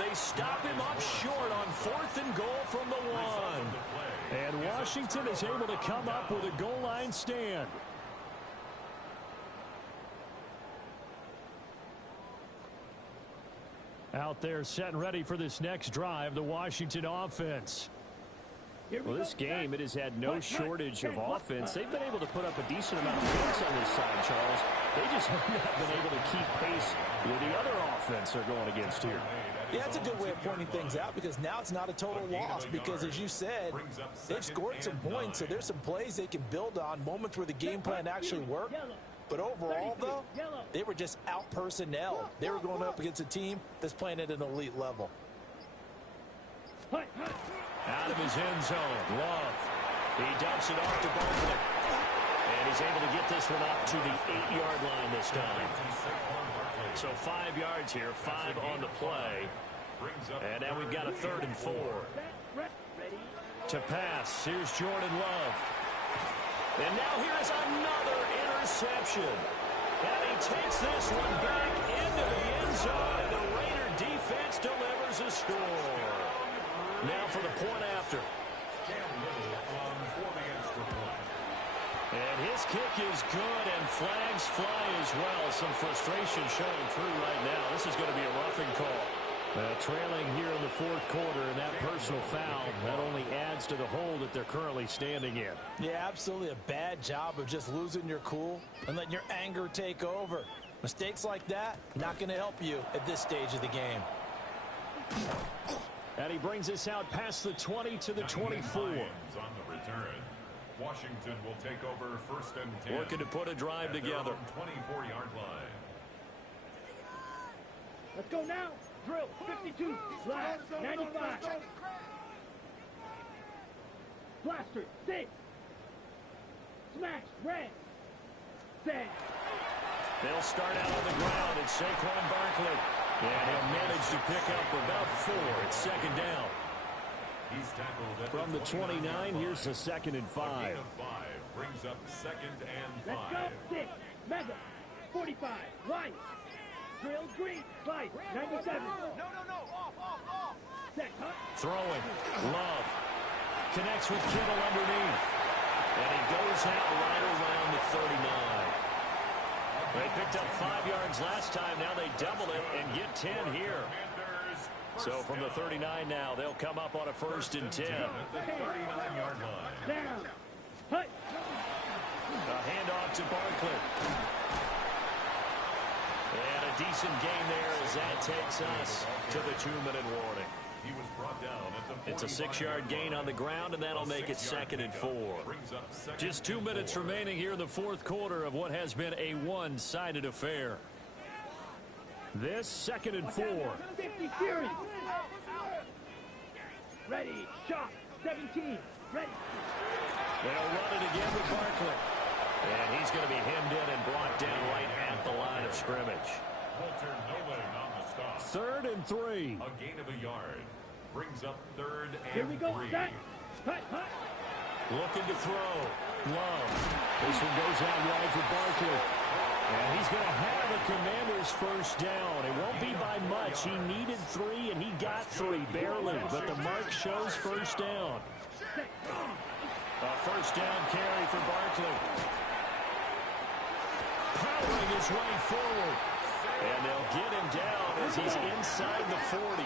They stop him up short on fourth and goal from the 1. And Washington is able to come up with a goal line stand. Out there set and ready for this next drive, the Washington offense. Well, this game, it has had no shortage of offense. They've been able to put up a decent amount of points on this side, Charles. They just have not been able to keep pace with the other offense they're going against here. Yeah, that's a good way of pointing things out because now it's not a total loss because, as you said, they've scored some points, so there's some plays they can build on, moments where the game plan actually worked. But overall, though, they were just out-personnel. They were going up against a team that's playing at an elite level. Out of his end zone, Love. He dumps it off to Barkley. And he's able to get this one up to the 8-yard line this time. So 5 yards here, 5 on the play. And now we've got a 3rd and 4. To pass, here's Jordan Love. And now here's another interception. And he takes this one back into the end zone, and the Raider defense delivers a score. Now for the point after. And his kick is good, and flags fly as well. Some frustration showing through right now. This is going to be a roughing call. Trailing here in the 4th quarter, and that personal foul, that only adds to the hole that they're currently standing in. Yeah, absolutely a bad job of just losing your cool and letting your anger take over. Mistakes like that, not going to help you at this stage of the game. And he brings us out past the 20 to the 24. On the return. Washington will take over 1st and 10. Working to put a drive together. 24-yard line. Let's go now. Drill, 52, slash, 95. Blaster, 6. Smash, red. Set. They'll start out on the ground. It's Saquon Barkley. And he'll manage to pick up about 4. It's 2nd down. He's tackled at From the 29, here's the 2nd and 5. A gain of 5 brings up 2nd and 5. Let's go, 6. Mega, 45, white. Drill, green, slice, 97. No. Off. Set, cut. Throwing. Love. Connects with Kittle underneath. And he goes out right around the 39. They picked up 5 yards last time. Now they double it and get 10 here. So from the 39 now, they'll come up on a 1st and 10. At the 39-yard line. Down. Hut. A handoff to Barkley. And a decent gain there as that takes us to the 2-minute warning. He was brought down at the It's a 6-yard gain on the ground, and that'll make it 2nd and 4. Just 2 minutes remaining here in the 4th quarter of what has been a one-sided affair. This 2nd and 4. 50 Fury. Ready, shot, 17. Ready. They'll run it again with Barkley. And he's going to be hemmed in and brought down right at the line of scrimmage. Walter Nolan on the stop. 3rd and 3. A gain of a yard. Brings up 3rd and 3. Here we go, set. Hut. Looking to throw. Love. This one goes out wide for Barkley. And he's going to have a Commander's 1st down. It won't be by much. He needed 3, and he got 3, barely. But the mark shows 1st down. A 1st down carry for Barkley. Powering his way forward. And they'll get him down as he's inside the 40.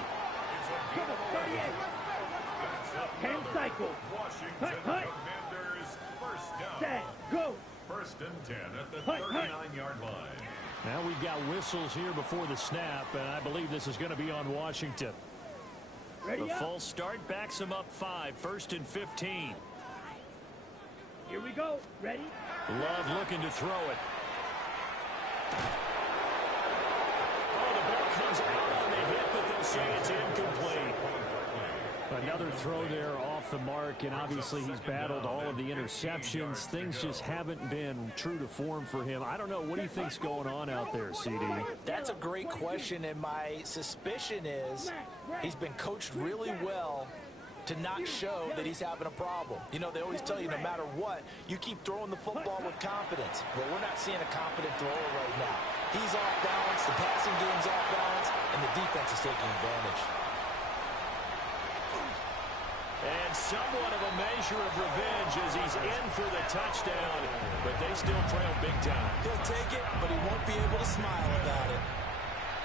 10 cycles. Washington Hut. Commanders 1st down. Set, go. 1st and 10 at the Hut. 39-yard line. Now we've got whistles here before the snap, and I believe this is going to be on Washington. Ready The up. false start backs him up 5, 1st and 15. Here we go. Ready. Love looking to throw it. Oh, the ball comes out on the hit, but they'll say it's incomplete. Another throw there off the mark, and obviously he's battled all of the interceptions. Things just haven't been true to form for him. I don't know. What do you think's going on out there, CD? That's a great question, and my suspicion is he's been coached really well to not show that he's having a problem. You know, they always tell you no matter what, you keep throwing the football with confidence. Well, we're not seeing a confident thrower right now. He's off balance, the passing game's off balance, and the defense is taking advantage. And somewhat of a measure of revenge as he's in for the touchdown, but they still trail big time. He'll take it, but he won't be able to smile about it.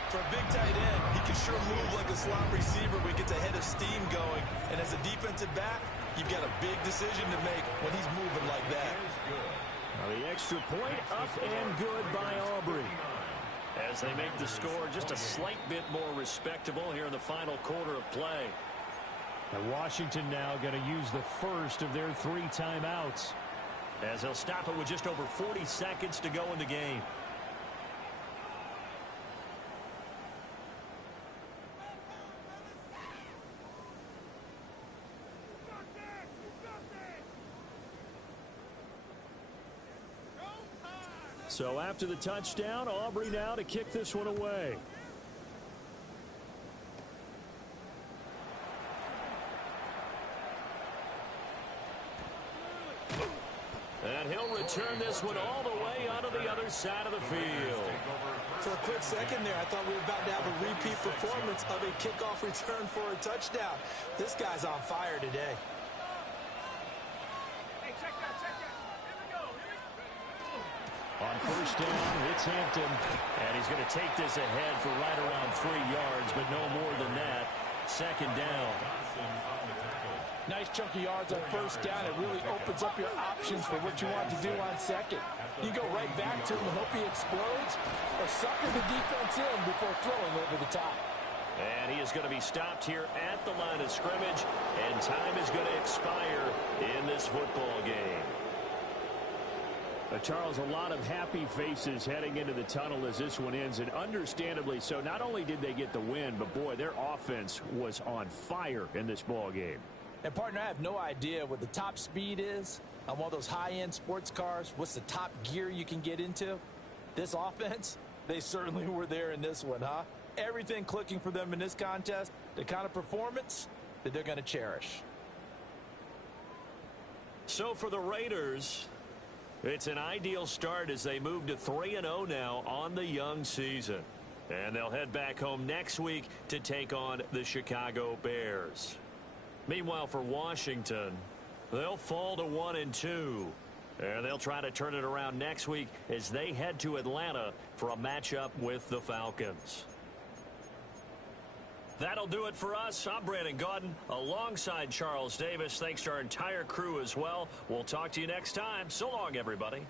For a big tight end, he can sure move like a slot receiver when he gets a head of steam going. And as a defensive back, you've got a big decision to make when he's moving like that. Now the extra point up and good by Aubrey. As they make the score just a slight bit more respectable here in the final quarter of play. And Washington now going to use the first of their 3 timeouts, as they'll stop it with just over 40 seconds to go in the game. So after the touchdown, Aubrey now to kick this one away. And he'll return this one all the way onto the other side of the field. For a quick second there, I thought we were about to have a repeat performance of a kickoff return for a touchdown. This guy's on fire today. Hey, check that. Here we go. On first down, it's Hampton. And he's going to take this ahead for right around 3 yards, but no more than that. Second down. Nice chunky yards on first down. It really opens up your options for what you want to do on second. You go right back to him and hope he explodes, or sucker the defense in before throwing over the top. And he is going to be stopped here at the line of scrimmage, and time is going to expire in this football game. Charles, a lot of happy faces heading into the tunnel as this one ends, and understandably so. Not only did they get the win, but boy, their offense was on fire in this ball game. And, partner, I have no idea what the top speed is on one of those high-end sports cars. What's the top gear you can get into? This offense, they certainly were there in this one, huh? Everything clicking for them in this contest, the kind of performance that they're going to cherish. So for the Raiders, it's an ideal start as they move to 3-0 now on the young season. And they'll head back home next week to take on the Chicago Bears. Meanwhile, for Washington, they'll fall to 1-2. And they'll try to turn it around next week as they head to Atlanta for a matchup with the Falcons. That'll do it for us. I'm Brandon Gaudin alongside Charles Davis. Thanks to our entire crew as well. We'll talk to you next time. So long, everybody.